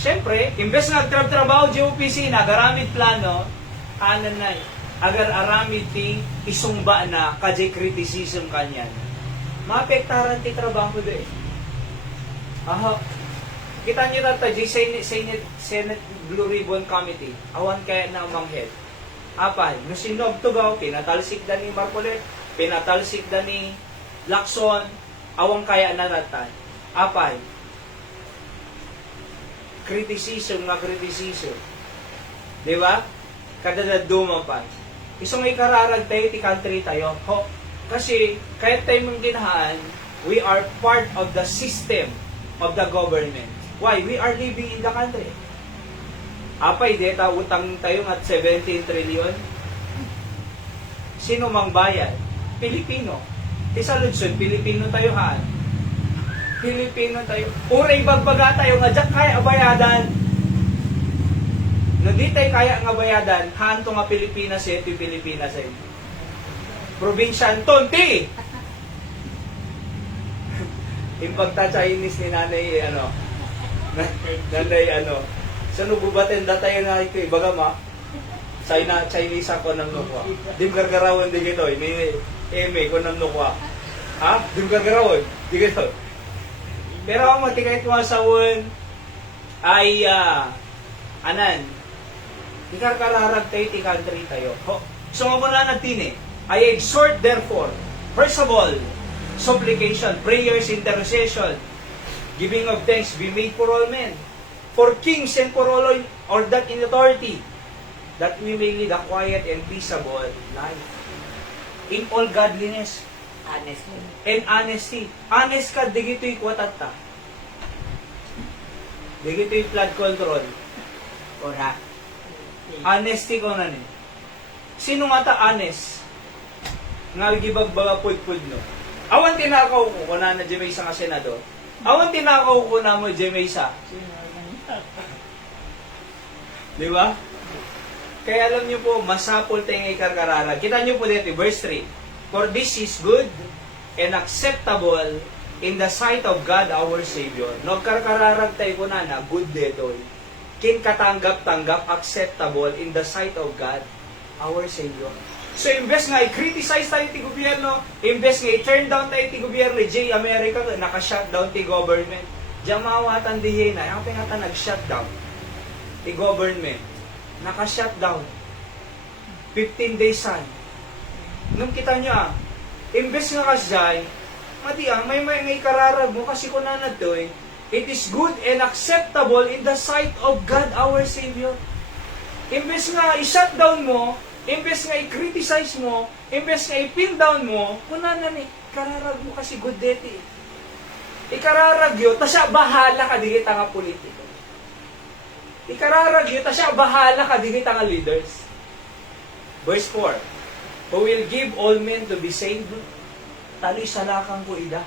Siyempre, imbes nga trabaho di opisina, agaramid plano, anan na agar aramid ti isungba na kajay criticism kanyan. Maapektaran ti trabaho do eh. Aha. Kita nyo na tayo, Senate Blue Ribbon Committee, awan kaya na manghit. Apay, no sinog tugaw, pinatalsik da ni Marcolet, pinatalsik da ni Lacson, awang kaya na natay. Apay, criticism. Di ba? Kadadad dumapay. Isang ikararag tayo, ti country tayo. Ho, kasi, kahit tayo mong ginahaan, we are part of the system of the government. Why? We are living in the country. Apay, deta, utang tayo at 17 trillion. Sino mang bayad? Pilipino. Isa Luzon, Pilipino tayo haan. Pilipino tayo. Uray bagbaga tayo nga, dyak kaya bayadan. No, di tayo kaya nga bayadan, haan to nga Pilipinas eh, Pilipinas eh. Probinsyan, tonti! Impagta Chinese ni nanay, nanay, sa nububatin da tayo na ito, bagama, Chinese ako ng nukwa. Dim gargarawan di gito, ni Eme ko ng nukwa. Ha? Dim gargarawan, di gito. Pero ang matikay tumasawon ay, anan, ikarkararag tayo, ti country tayo. So, nga muna natin I exhort therefore, first of all, supplication, prayers, intercession, giving of thanks be made for all men, for kings and for all that in authority, that we may lead a quiet and peaceable life, in all godliness, and honesty. Honest ka, digito'y kwatata. Digito'y flood control. Ora. Honesty ko na ni. Sino nga ta honest? Nga gibagbaga pud-pud no. Awan tinakaw ko, kung na Jemesa nga senador. Awan tinakaw ko na mo Jemesa. Di ba? Kaya alam niyo po, masapol tayong ikarkarara. Kita niyo po dito, verse 3. For this is good and acceptable in the sight of God our Savior. Nagkarkararag tayo ko na good dito. Kin katanggap-tanggap, acceptable in the sight of God our Savior. So, imbes nga i-criticize tayo ti gobyerno, imbes nga i-turn down tayo ti gobyerno, America, naka-shutdown ti government. Diyan mawatan dihin na, yung tingata nag-shutdown ti government. Naka-shutdown. 15 days san. Nung kita niya, imbes nga kasjay, may kararag mo kasi kung nanad to it is good and acceptable in the sight of God our Savior. Imbes nga i-shutdown mo, imbes nga i-criticize mo, imbes nga i-pin down mo, kuna na ni, kararag mo kasi good deti. Ikararag yun, ta siya bahala ka digit nga politiko. Ikararag yun, ta siya bahala ka digit nga leaders. Verse 4, who will give all men to be saved, talo'y salakan ko ida.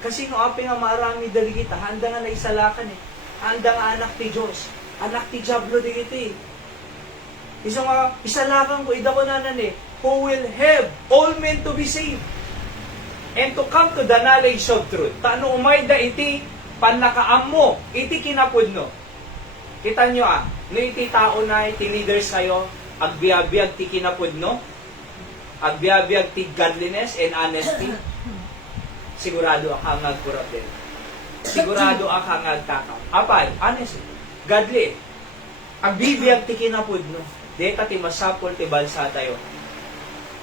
Kasi no api nga marami daligit, handa nga na isalakan eh. Handa nga anak ti Diyos, anak ti Diablo digit eh. Isalakan ko, ida ko nanan eh, who will have all men to be saved and to come to the knowledge of truth. Tano umayda iti panakaam mo, iti kinapudno. Kita nyo no iti tao na iti leaders kayo, agbiabiyag ti kinapudno, agbiabiyag ti godliness and honesty, sigurado akang agkurap din. Sigurado akang agtakaw. Apay, honesty, godly, agbibiyag ti kinapudno. Deta ti masapol ti balsa tayo.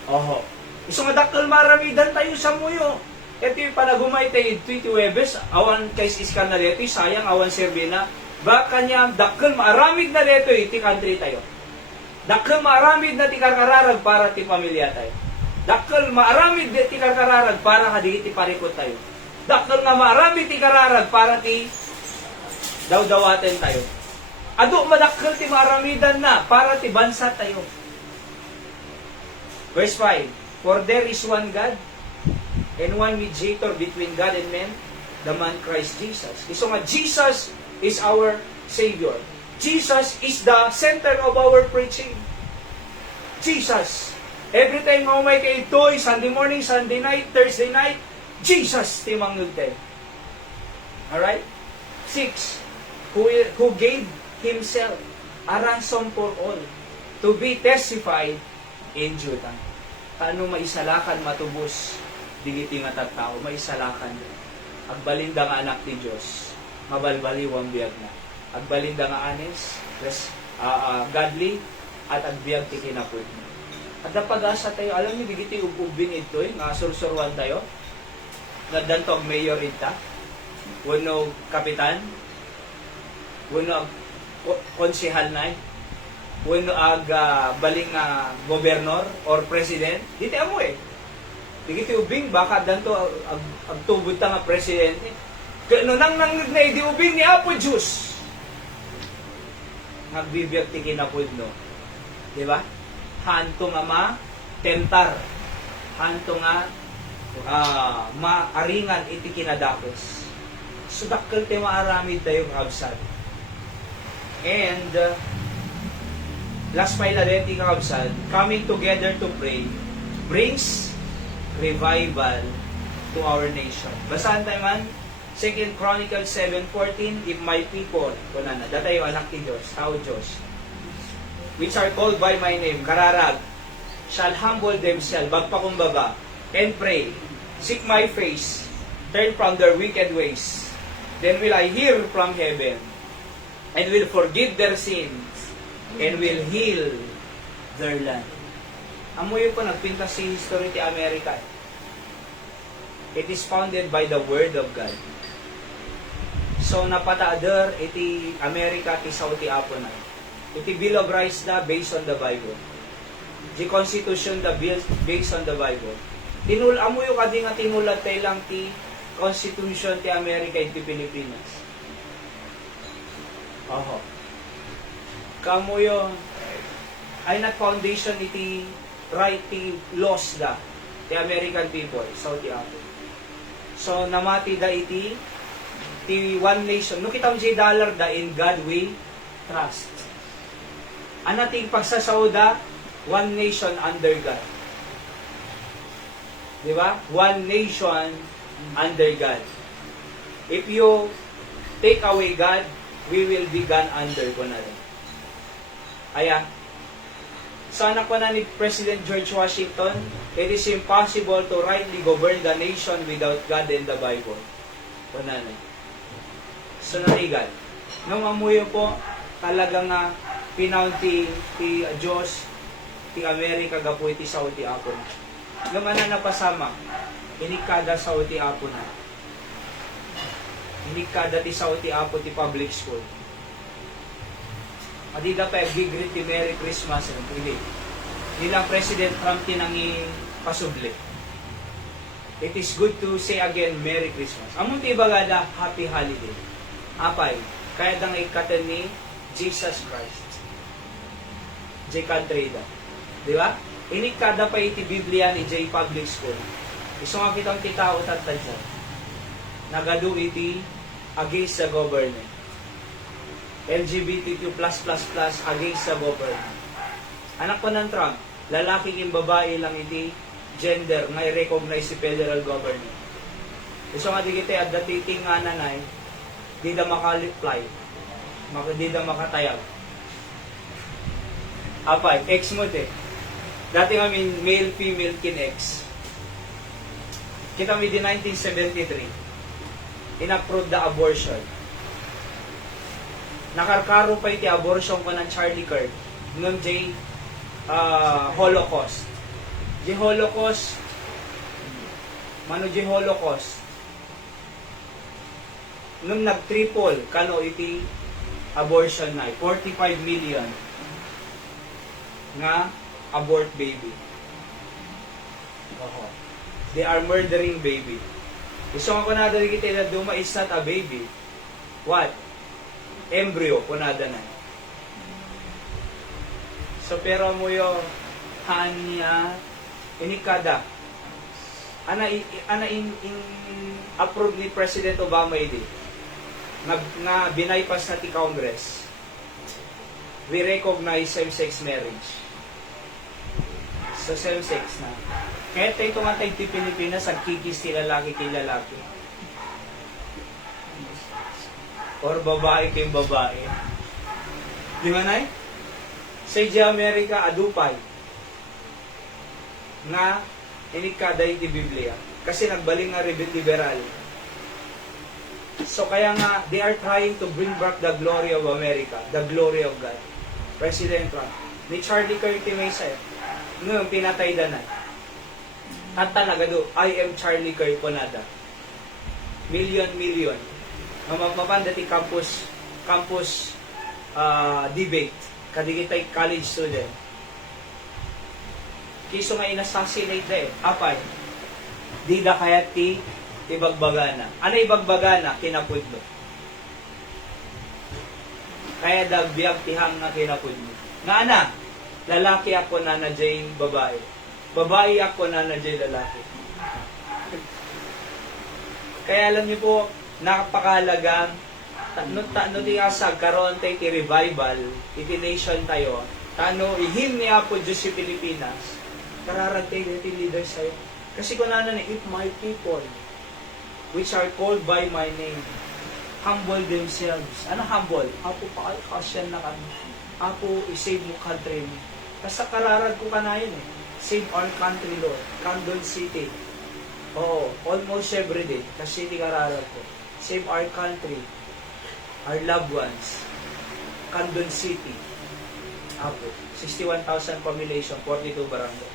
Oho. Iso nga dakkel maramidan tayo sa muyo. Ito yung panagumay tayo ti Webes, awan kays iskan na dito, sayang awan serbina. Baka niya dakkel maramig na dito ti country tayo. Dakkel maaramid na ti karkararag para ti pamilya tayo. Dakkel maaramid na ti karkararag para kadi ti parikot tayo. Dakkel nga maaramid ti kararag para ti dawdawaten tayo. Ado madakkel ti maaramidan na para ti bansa tayo. Verse 5, for there is one God and one mediator between God and men, the man Christ Jesus. So nga, Jesus is our Savior. Jesus is the center of our preaching. Jesus. Every time nga may kaitoy, Sunday morning, Sunday night, Thursday night, Jesus timangod tayo. Alright? 6, who gave Himself a ransom for all to be testified in Judah. Kano maisalakan matubos digiti nga tattao, maisalakan din. Agbalinda nga anak ni Diyos, mabalbaliwang biyag na. Agbalinda nga anes, godly, at agbiag ti kinapod mo. At napag-asa tayo, alam niyo, digiti ububin ito, nga sursurwan tayo, nga dantog mayor ita, wano kapitan, wano konsehal na, wano baling gobernor or president, diti amo digiti ubing, baka danto agtubod ta nga presidente. Kano nang na di ubing ni Apo Diyos. Nagbibiyag ti kinapod no. Di ba? Hanto nga tentar. Hanto nga maaringan iti kinadakos. So dakkel ti maaramid tayo kakabsat. And last pila din ti kakabsat, coming together to pray brings revival to our nation. Basahan tayo man, 2 Chronicles 7:14, if my people, kunana, datayo anak ni Diyos, tao Diyos, which are called by my name, kararag, shall humble themselves, bagpakumbaba, and pray, seek my face, turn from their wicked ways, then will I hear from heaven, and will forgive their sins, and will heal their land. Amoy po nagpinta si history ti Amerika. It is founded by the Word of God. So napataader iti Amerika ti Saudi Apo na. Iti Bill of Rights na based on the Bible. The Constitution na based on the Bible. Amoy kadi nga tinulat tayo lang ti Constitution ti Amerika iti Pilipinas. Oho. Kamuyo ay na foundation iti right ti laws da ti American people, Saudi Apo. So namati da iti ti one nation. No kita $1 da in God we trust. Anating pagsasauda, one nation under God. Di ba? One nation under God. If you take away God, we will be gone under ko na rin. Ayan. Sana ko na ni President George Washington, it is impossible to rightly govern the nation without God and the Bible. Kunanay. So narigan. Nung amuyo po, talagang pinaun ti Diyos, ti Amerika, gapo iti Saudi Apo na. Nung napasama, inikada Saudi Apo na. Inikada ti Saudi Apo ti public school. Adida pa big ti Merry Christmas and pili. Nilang President Trump tinangi pasubli. It is good to say again Merry Christmas. Amon ti bagada Happy Holiday. Apay, kaya dang ikatan ni Jesus Christ. J. Cantreda. Di ba? Ini kada pa iti Biblia ni J. Public School. Iso nga kitang titao tatadyan. Nagadu iti against the government. LGBTQ+++ against the government. Anak pa ng Trump, lalaking yung babae lang iti gender na i-recognize si federal government. Iso nga di kita at datiting nga nanay, di da makaliply, di da makatayag. Apay, ex mo te. Dati kami male-female kin-ex. Kita mi di 1973, in-approve the abortion. Nakarkaro pa iti abortion ko ng Charlie Kirk nung Holocaust. Holocaust, mano Holocaust, nung nag-triple kano iti abortion na 45 million. nga abort baby. Oho. They are murdering baby. Gusto nga kunada rin kita na duma is not a baby. What? Embryo, kunada na. So, pero mo yung hanya inikada. Ana in approved ni President Obama iti. Nga binaypas na ti Congress. We recognize same-sex marriage. So, same-sex na. Kaya tayo nga tayo ti Pilipinas, agkikis ti lalaki kay lalaki. Or babae kay babae. Di ba na sa Amerika, adupay. Nga, inikada iti Biblia. Kasi nagbaling nga liberal. So kaya nga, they are trying to bring back the glory of America, the glory of God. President Trump. Ni Charlie Kirk Mesa ngayon, pinatay na. At talaga do, I am Charlie Kirk Ponada. Million. Mapapandati campus debate. Kadigitay college student. Kiso nga inassassinate da Apay. Di da kaya ti ibagbagana. Ano ibagbagana? Kinapudlo. Kaya dagbiyag tihang na kinapudlo. Nga ana, lalaki ako na jay babae. Babae ako na jay lalaki. Kaya alam niyo po, napakahalagang tano di asag karon tayo ti revival, iti nation tayo, tano ihim niya po Diyos si Pilipinas, kararag tayo iti leaders tayo. Kasi kung nana if my people, which are called by my name, humble themselves. Ano humble? Apo pa kasyan na kami. Apo isave mo country mo. Kasi kararag ko ka na yun Save our country, Lord. Candon City. Oo, almost every day. Kasi hindi kararag ko. Save our country. Our loved ones. Candon City. Apo. 61,000 population, 42 barangay.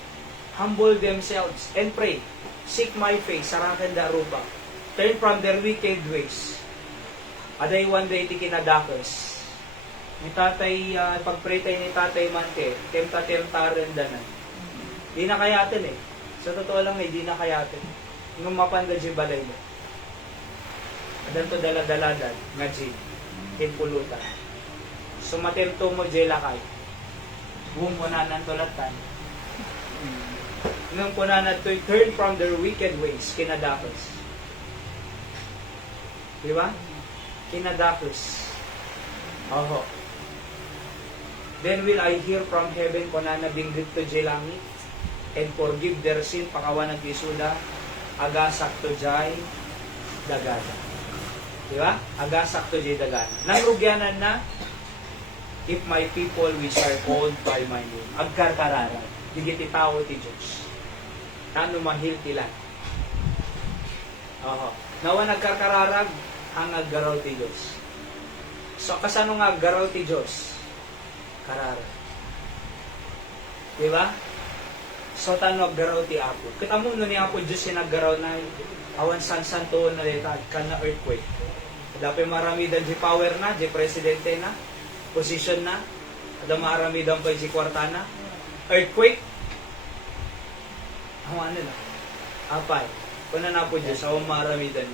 Humble themselves and pray. Seek my face, sarakan da rupa. Turn from their wicked ways. Aday one day ti kinadakos. Ni tatay, pag-pray tayo ni tatay Mante, temta-temtaren da na. Di na kayatin Sa totoo lang di na kayatin. Nung mapanda di balay mo. Adan to dala-daladan, nga di. Timpulutan. So matemto mo di lakay. Bumunanan tulatan. Nung punanan to turn from their wicked ways, kinadakos. Di ba? Kinadakos. Oho. Then will I hear from heaven kunana binggit to di langit and forgive their sin pakawan ng isuda agasak to jay dagana. Di ba? Agasak to jay dagana. Nangrugyanan na if my people which are called by my name agkarkarara digiti tao ti Diyos. Tano mahil tilan. Oho. Nawa nagkarkararag ang aggaraw ti Diyos. So kasano nga aggaraw ti Diyos? Kararag. Diba? So tano aggaraw ti Apo. Kita mo no ni Apo Diyos sinaggaraw na awan san-santo na deta kan na earthquake. Dapat marami dan di power na, di presidente na, position na, ada marami dan pa di kwarta na, earthquake. Ano na? Apay. Kuna na po Diyos, awan marami dan.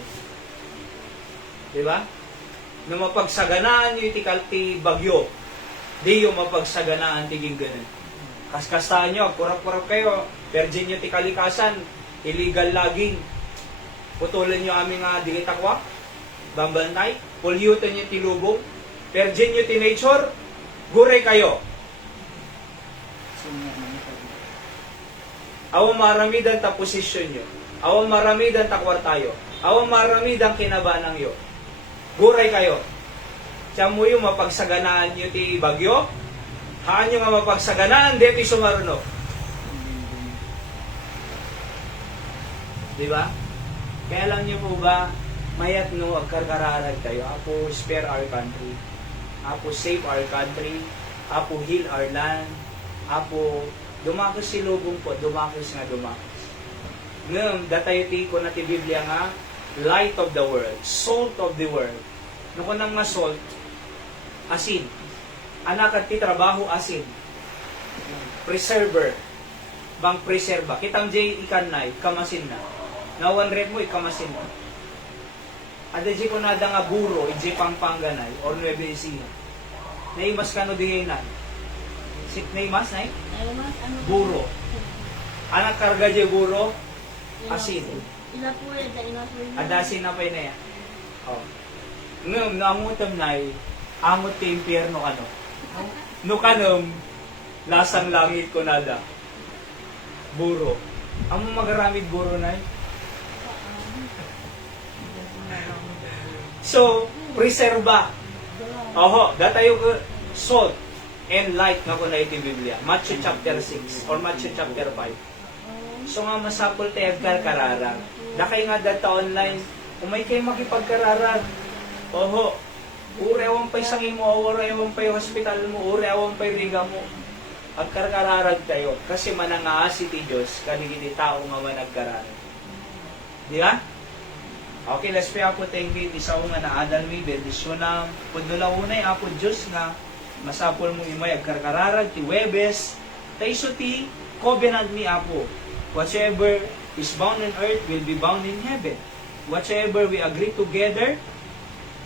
Diba? Na mapagsaganaan yung ti bagyo, di yung mapagsaganaan tiging ganun. Kaskastahan nyo, kurap-kurap kayo, virgin nyo ti kalikasan, illegal logging, putulan nyo aming digitakwa, bambantay, polyutan nyo ti lubong, virgin nyo ti nature, guray kayo. Awang maramidan ta posisyon nyo, awang maramidan ta kwartayo, awang maramidan kinabanang nyo, guray kayo. Tiyan mo yung mapagsaganaan nyo ti bagyo, haan nyo nga mapagsaganaan, deti sumaruno. Diba? Kaya alam nyo po ba, mayat no, agkarkararag tayo. Apo, spare our country. Apo, save our country. Apo, heal our land. Apo, dumakos si lubong po, dumakos nga dumakos. Ngayon, datayo ti ko na ti Biblia nga, light of the world, salt of the world. No kunang nga salt, asin. Anak at ti trabaho asin. Preserver. Bang preserva. Kitang jay ikan na, ikamasin na. Nawan red mo, ikamasin na. Ada jay ko nada nga buro, ijay pangpanganay, or Nueva Ecija. Naimas ka no dihay na. Naimas na buro. Anak karga jay buro, asin. Adasin na pa yun na yan. Oh. Ngayon, namutam na amot ka impyerno ano. No kanong, lasang langit ko nada. Buro. Amo magaramid buro na So, preserva. Oho, datayo ko salt and light nga ko na iti Biblia. Matthew chapter 6 or Matthew chapter 5. So nga masapol tayo kararag. Dakay nga data online, umay kayo makipagkararag. Oho, urewang pa'y sangi mo, urewang pa'y hospital mo, urewang pa'y riga mo. Agkararag tayo. Kasi manangaasi ti Diyos, kanigiti tao nga managkararag. Di ba? Okay, let's pray po thank you. Isa nga na adal mi, bendisyon na. Pundula unay, apo Diyos nga, masapol mo imay agkararag, ti Webes, tayo ti covenant mi apo. Whatsoever is bound on earth will be bound in heaven. Whatsoever we agree together,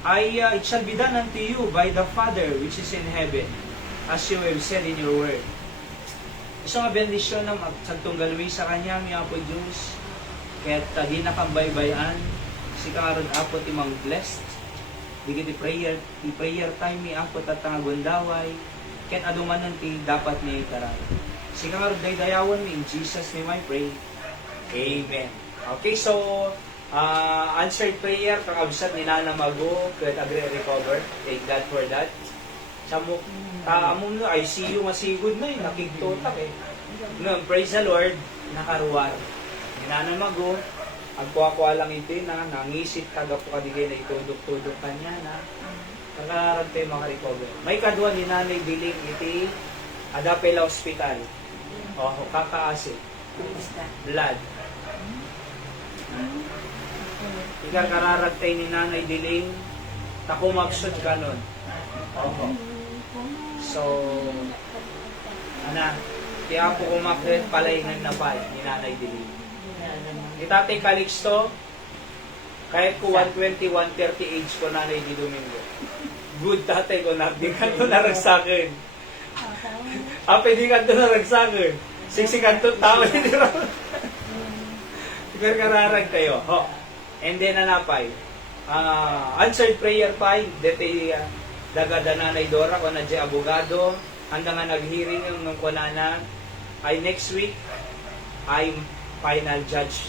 it shall be done unto you by the Father which is in heaven, as you have said in your word. Isa nga bendisyon na magsagtong galwi sa kanya, mi apo Diyos, kaya't di na kang baybayan, si karon apo ti mang blessed, di prayer time mi apo tatang agundaway, kaya't adumanan ti dapat ni itaran. Si karon daydayawan mi, in Jesus name I pray. Amen. Okay, so, answered prayer, kang absat ni Nana Mago, kaya't agre-recover. Thank God for that. Samok, among no, ICU masigod na eh, nakigtotak eh. No, praise the Lord, nakaruwar. Ninanamago, agkuha-kuha lang ito na, nangisit kagapo kadigay na itudok-tudok kanya na, kakararag tayo makarecover. May kadwa ni Nanay Biling iti, Adapela Hospital. O, kakaasit. Blood. Ikararag tayo ni Nanay Biling, takumagsod ganon. Oho. So, kaya po kumakret palayngan na pa ni Nanay Dili. Ni Tatay Calixto, kahit ko 120, 130 age ko Nanay Di Domingo. Good tatay ko na, di ka ito naragsakin. Pwede ka ito naragsakin. Siksikan ito tao ni Dira. Kararag tayo. Ho. And then nanapay. Answered prayer pa, dete dagada Nanay Dora ko na di abogado hanggang nga nag-hearing ng kunana ay next week ay final judge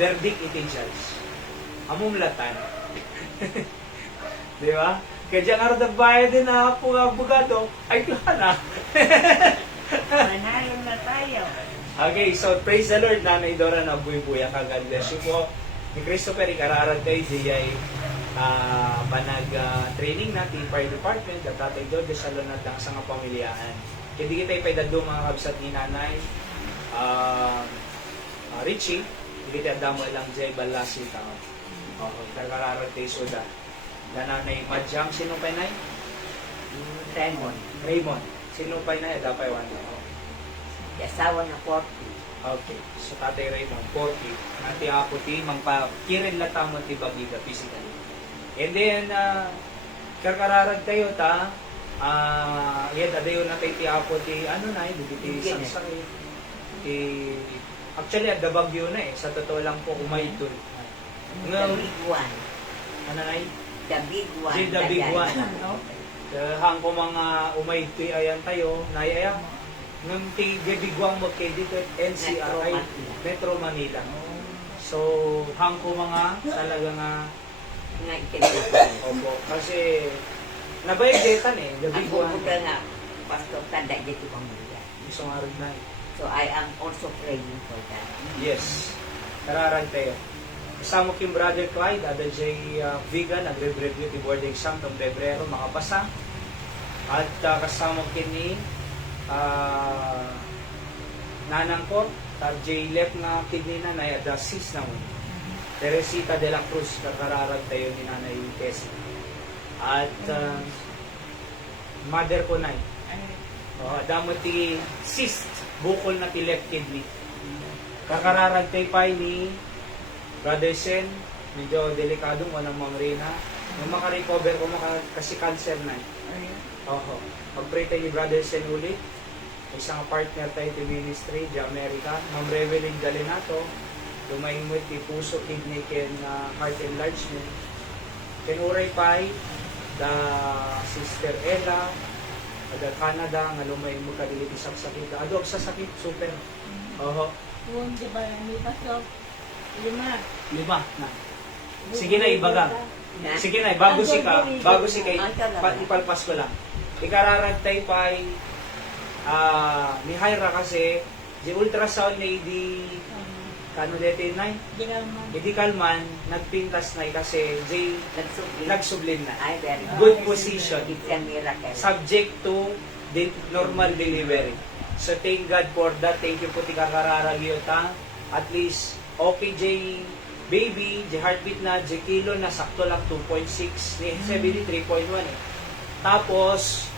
verdict iti judge amumlatan. Di ba? Kaya dyan nga nagbayad din na po abogado ay klana. Manalo na tayo. Okay, so praise the Lord, Nanay Dora na buhay-buhay. God bless you po. Ni Christopher, ikararag tayo di ay training natin fire department at tatay doon de salon at lang sa nga pamilyaan. Hindi kita ipaydado mga kabsat ni Nanay Richie, hindi kita damo lang jay balasi tao. Kararag tayo suda. Nanay Madjang, sino pa nay? Raymond. Sino pa nay? Dapay one. Asawa na 40. Okay. So tatay Raymond, 40. Nanti ako ti kirin latamo ti bagiga physically. And then, karkararag tayo ta, yan, adayo na tayo ti apo ti, ti sangsakit. Actually, at the Bagyo na sa totoo lang po, umaytol. The big one. Ano na The big one. The big one. Hang ko mga umaytoy ayan tayo, nayaya. Nung ti bigwang mo kay dito, NCRI, Metro Manila. So, hang ko mga talaga nga, opo, kasi nabayagdetan the big one. Ang nga, Pastor, tanda dito pamilya. Gusto nga rin na So, I am also praying for that. Yes. Kararag tayo. Kasama ko yung Brother Clyde, ada jay vegan, nagre-review ti board exam noong Pebrero, makapasa. At kasama ko ni Nanang ko, jay left na kidney na na, ada sis na mo. Teresita de la Cruz, kakararag tayo ni Nanay Tessie. At mother ko na Damo ti cyst, bukol na ti left kidney. Kakararagtay pa ni Brother Sen, medyo delikado mo ng mamrina. Nung makarecover ko kasi cancer na. Mag-pray tayo ni Brother Sen ulit. Isang partner tayo ti ministry, di America. Ma'am Revelyn Galinato, lumayin mo ti puso, kidney, ken heart enlargement. Kenuray pa da Sister Ella, da Canada, nga lumayin mo kadili isang sakit. Adog sa sakit, super. Kung di ba, may pasok. 5. 5 na. Sige na, ibaga. Sige na, bago si kay, ipalpas ko lang. Ikararagtay pa ni Hyra kasi, di ultrasound na di, kano dete na medical man, nagpintas na kasi, di, nagsublin na. Ay, very Good position. It's a miracle. Subject to normal delivery. So thank God for that. Thank you po ti kakararagyota. At least, okay, baby, heartbeat na, kilo na, sakto lang 2.6, 73.1 eh. Tapos,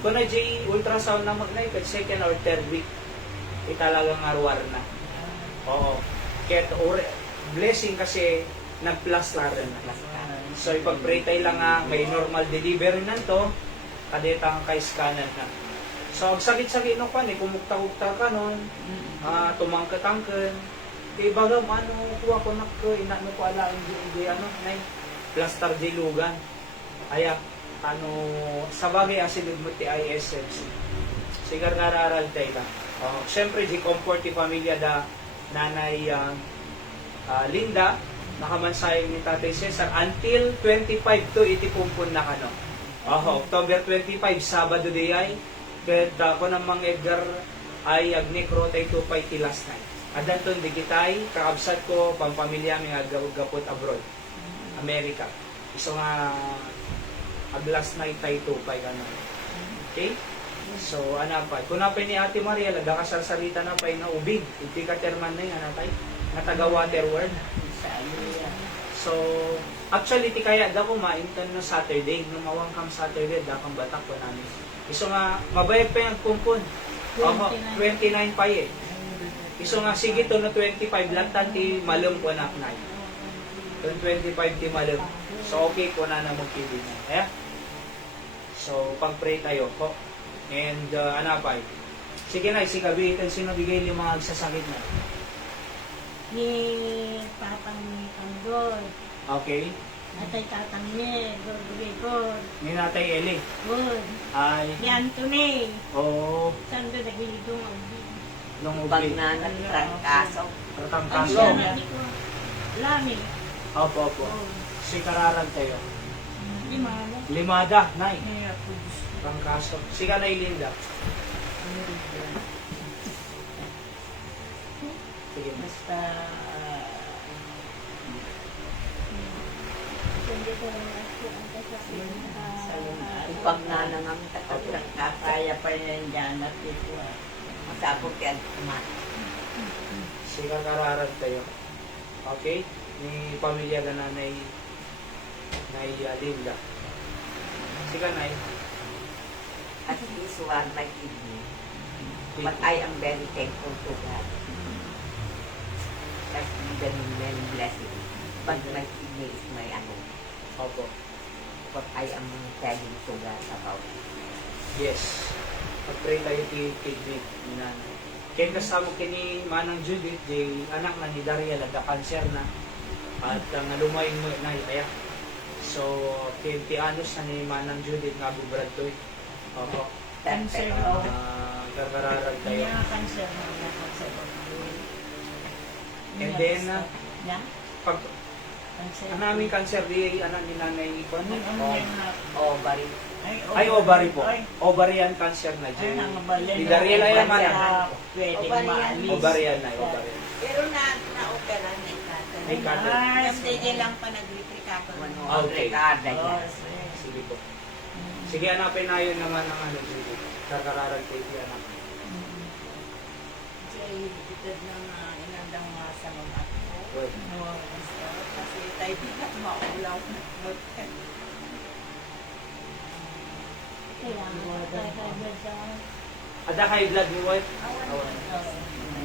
kung na ultrasound na magnay, second or third week, talagang arwar na. Oo. Kaya blessing kasi nag-plastaran na. So ipag-pray tayo lang nga, may normal delivery na to, kadetang kay scanan na. So ang sakit-sakit nung kumukta-ukta ka nun, tumangkat-angkan, kaya bagam, kuha ko inano ko ala, hindi, plaster di lugan. Ayak, sa bagay asinod mo ti ISMC. Sigar nararal tayo ka. Siyempre, di comfort ti pamilya da nanay Linda, nakamansayang ni Tatay Cesar, until 25 to itipumpun na kano. October 25, Sabado day ay, kaya ako ng mga Edgar ay agnekro tayo 2 ti last night. Adanton di kitay, kakabsat ko, pampamilya may gapot abroad, Amerika. So nga, last night tayo 2 kano. Okay? So, pa. Kung napay ni Ate Maria, nagkakasalsalita na pa na ubig. Hindi ka terman na yun, nataga water word. So, actually, ti kaya da ko maintan no Saturday, no mawang kam Saturday, da kang batak ko namin. Iso nga, mabayad pa yung kumpun. 29 pa eh. Iso nga, sige to no 25, lantan ti malum ko na aknay. 25 ti malum. So, okay ko na magpili na. Yeah? So, pag-pray tayo po. And, pa. Sige na, isikabihin sino bigay yung mga agsasakit na. Ni Papang Tanggol. Okay. Natay Tatang niya. God. Ni Natay Eli. Good. Ay. Ni Anthony. Oo. Saan doon nagilidong ang Nung Pag ubi. na nagtrangkaso. Katangkaso. Lami. Opo. Si kararag tayo. Limana. Limada, nay. Kaya po. Trangkaso. Si Kanay Linda. Sige. Basta hindi ko lang ako ang kasakit. Pag nanangam tatrangkaso. Kaya pa yan dyan at ito. Masapog yan kumat. Si kararag tayo. Okay? Ni pamilya na nanay Linda. Si Kanay. At least one my kidney. But I am very thankful to God. That's given me many blessings. But my kidney is my Opo. But I am telling to God about it. Yes. Pag-pray tayo kidney ni nanay. Kaya kasama kini Manang Judith, di anak na ni Daria, nagka-cancer na. At nga lumayin mo na kaya. So, 20 anos na ni Manang Judith nga bubrad to eh. Opo. Cancer. Kakararag tayo. Kanya cancer. And then, Yeah? pag ang namin cancer di anak ni nanay ko Ano yung Ovary. ay ovary po. Ovarian cancer na Ay, dyan. nangabalin. Di Dariel ay naman. Pwede Ovarian. maalis. Ovarian na, ovarian. Pero na-opera na ikato. May cancer. Kasi lang pa nag-retricado. Okay. Rekada Oh, yan. Sige po. Sige, hanapin na yun naman ng ano dito. Kakararag tayo siya na. Kasi itad ng inandang sa mga ko. Good. Kasi tayo di na maulaw. Kailangan. high blood siya. Ada high blood mo, wife? Awan.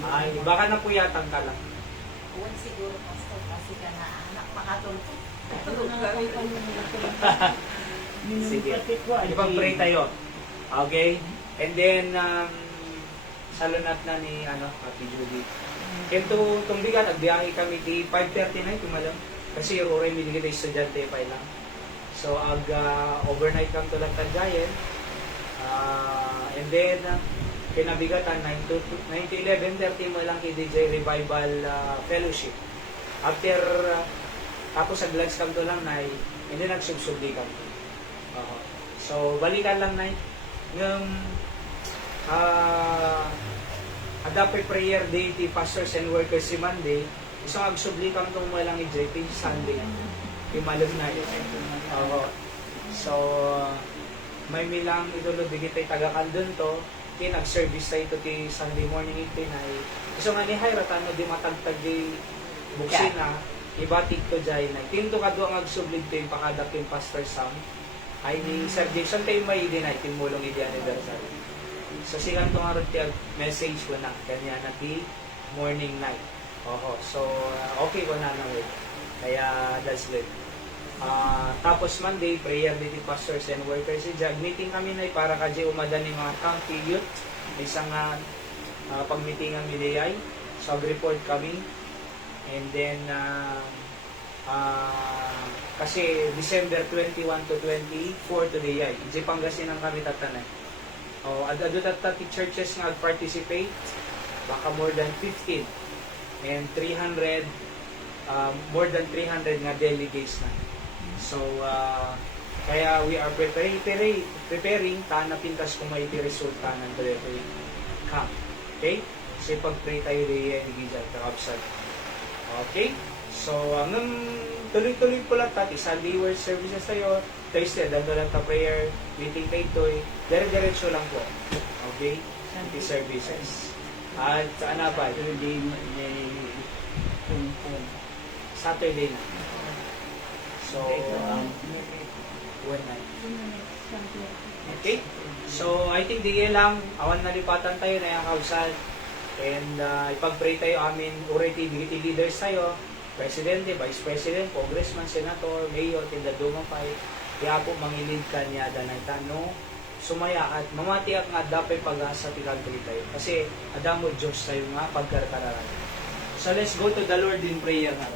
Ay, baka na puyatan ka lang. Uwan siguro, Pastor, kasi ka na anak makatulog. Tulog kami. Sige. Ipag-pray tayo. Okay? And then, salunat na ni Ate Judy. Kento tumbigan, nagbiyahe kami di 5:39 tumalang. Kasi uray miligay tayo estudyante pa lang. So, overnight kang tulad tagdayan. And then, kinabigatan 9 to 11:30 mo lang kay DJ Revival Fellowship. After, tapos sa lunch kang to lang na, hindi nagsubsubli kami. So, balikan lang na ng Adape prayer day ti pastors and workers si Monday. Isang agsubli kang itong walang i-JP Sunday. Imalog na yun. So, may milang idulog digitay taga-kaldun to. Nag-service tayo ito ti Sunday morning ito na so nga ni Hyra, tano di matagtag di buksina. Ibatik to dyan na. Tinto ka doon ang agsubli ito yung pakadak yung Pastor Sam. Ay ni Sir Jason tayo may dinay timulong idi anniversary. So silang itong harap message ko na kanya na di morning night. So okay ko na lang with. Kaya that's good. Tapos Monday, prayer di pastors and workers. Jag meeting kami na para kadya umadan ng mga county youth. Isang pag-meeting ang midayay. So report kami. And then kasi December 21 to 24 today ay. Di Pangasinan kami tatanay. Ado tati churches nga participate baka more than 15 and 300 more than 300 nga delegates na. So kaya we are preparing ta na pintas kung may resulta ng delivery camp. Okay? So pag-pray tayo di gizal kakabsat. Okay? So hanggang tuloy-tuloy po lang tati Sunday worship services tayo. Thursday, dando lang ta prayer, meeting kay Toy, dire-diretso lang po. Okay? Sunday services. At saan na ba? Saturday na. So, one night. Okay? So, I think di lang, awan nalipatan tayo na yung kausan. And ipag-pray tayo amin, already leaders tayo, Presidente, Vice President, Congressman, Senator, Mayor, Tindadumang Pai, kaya po mangilid ka niya danay tano, sumaya at mamatiak nga dapat pag-asa pinagpili tayo. Kasi adamo Diyos tayo nga pagkarkararan. So let's go to the Lord in prayer na.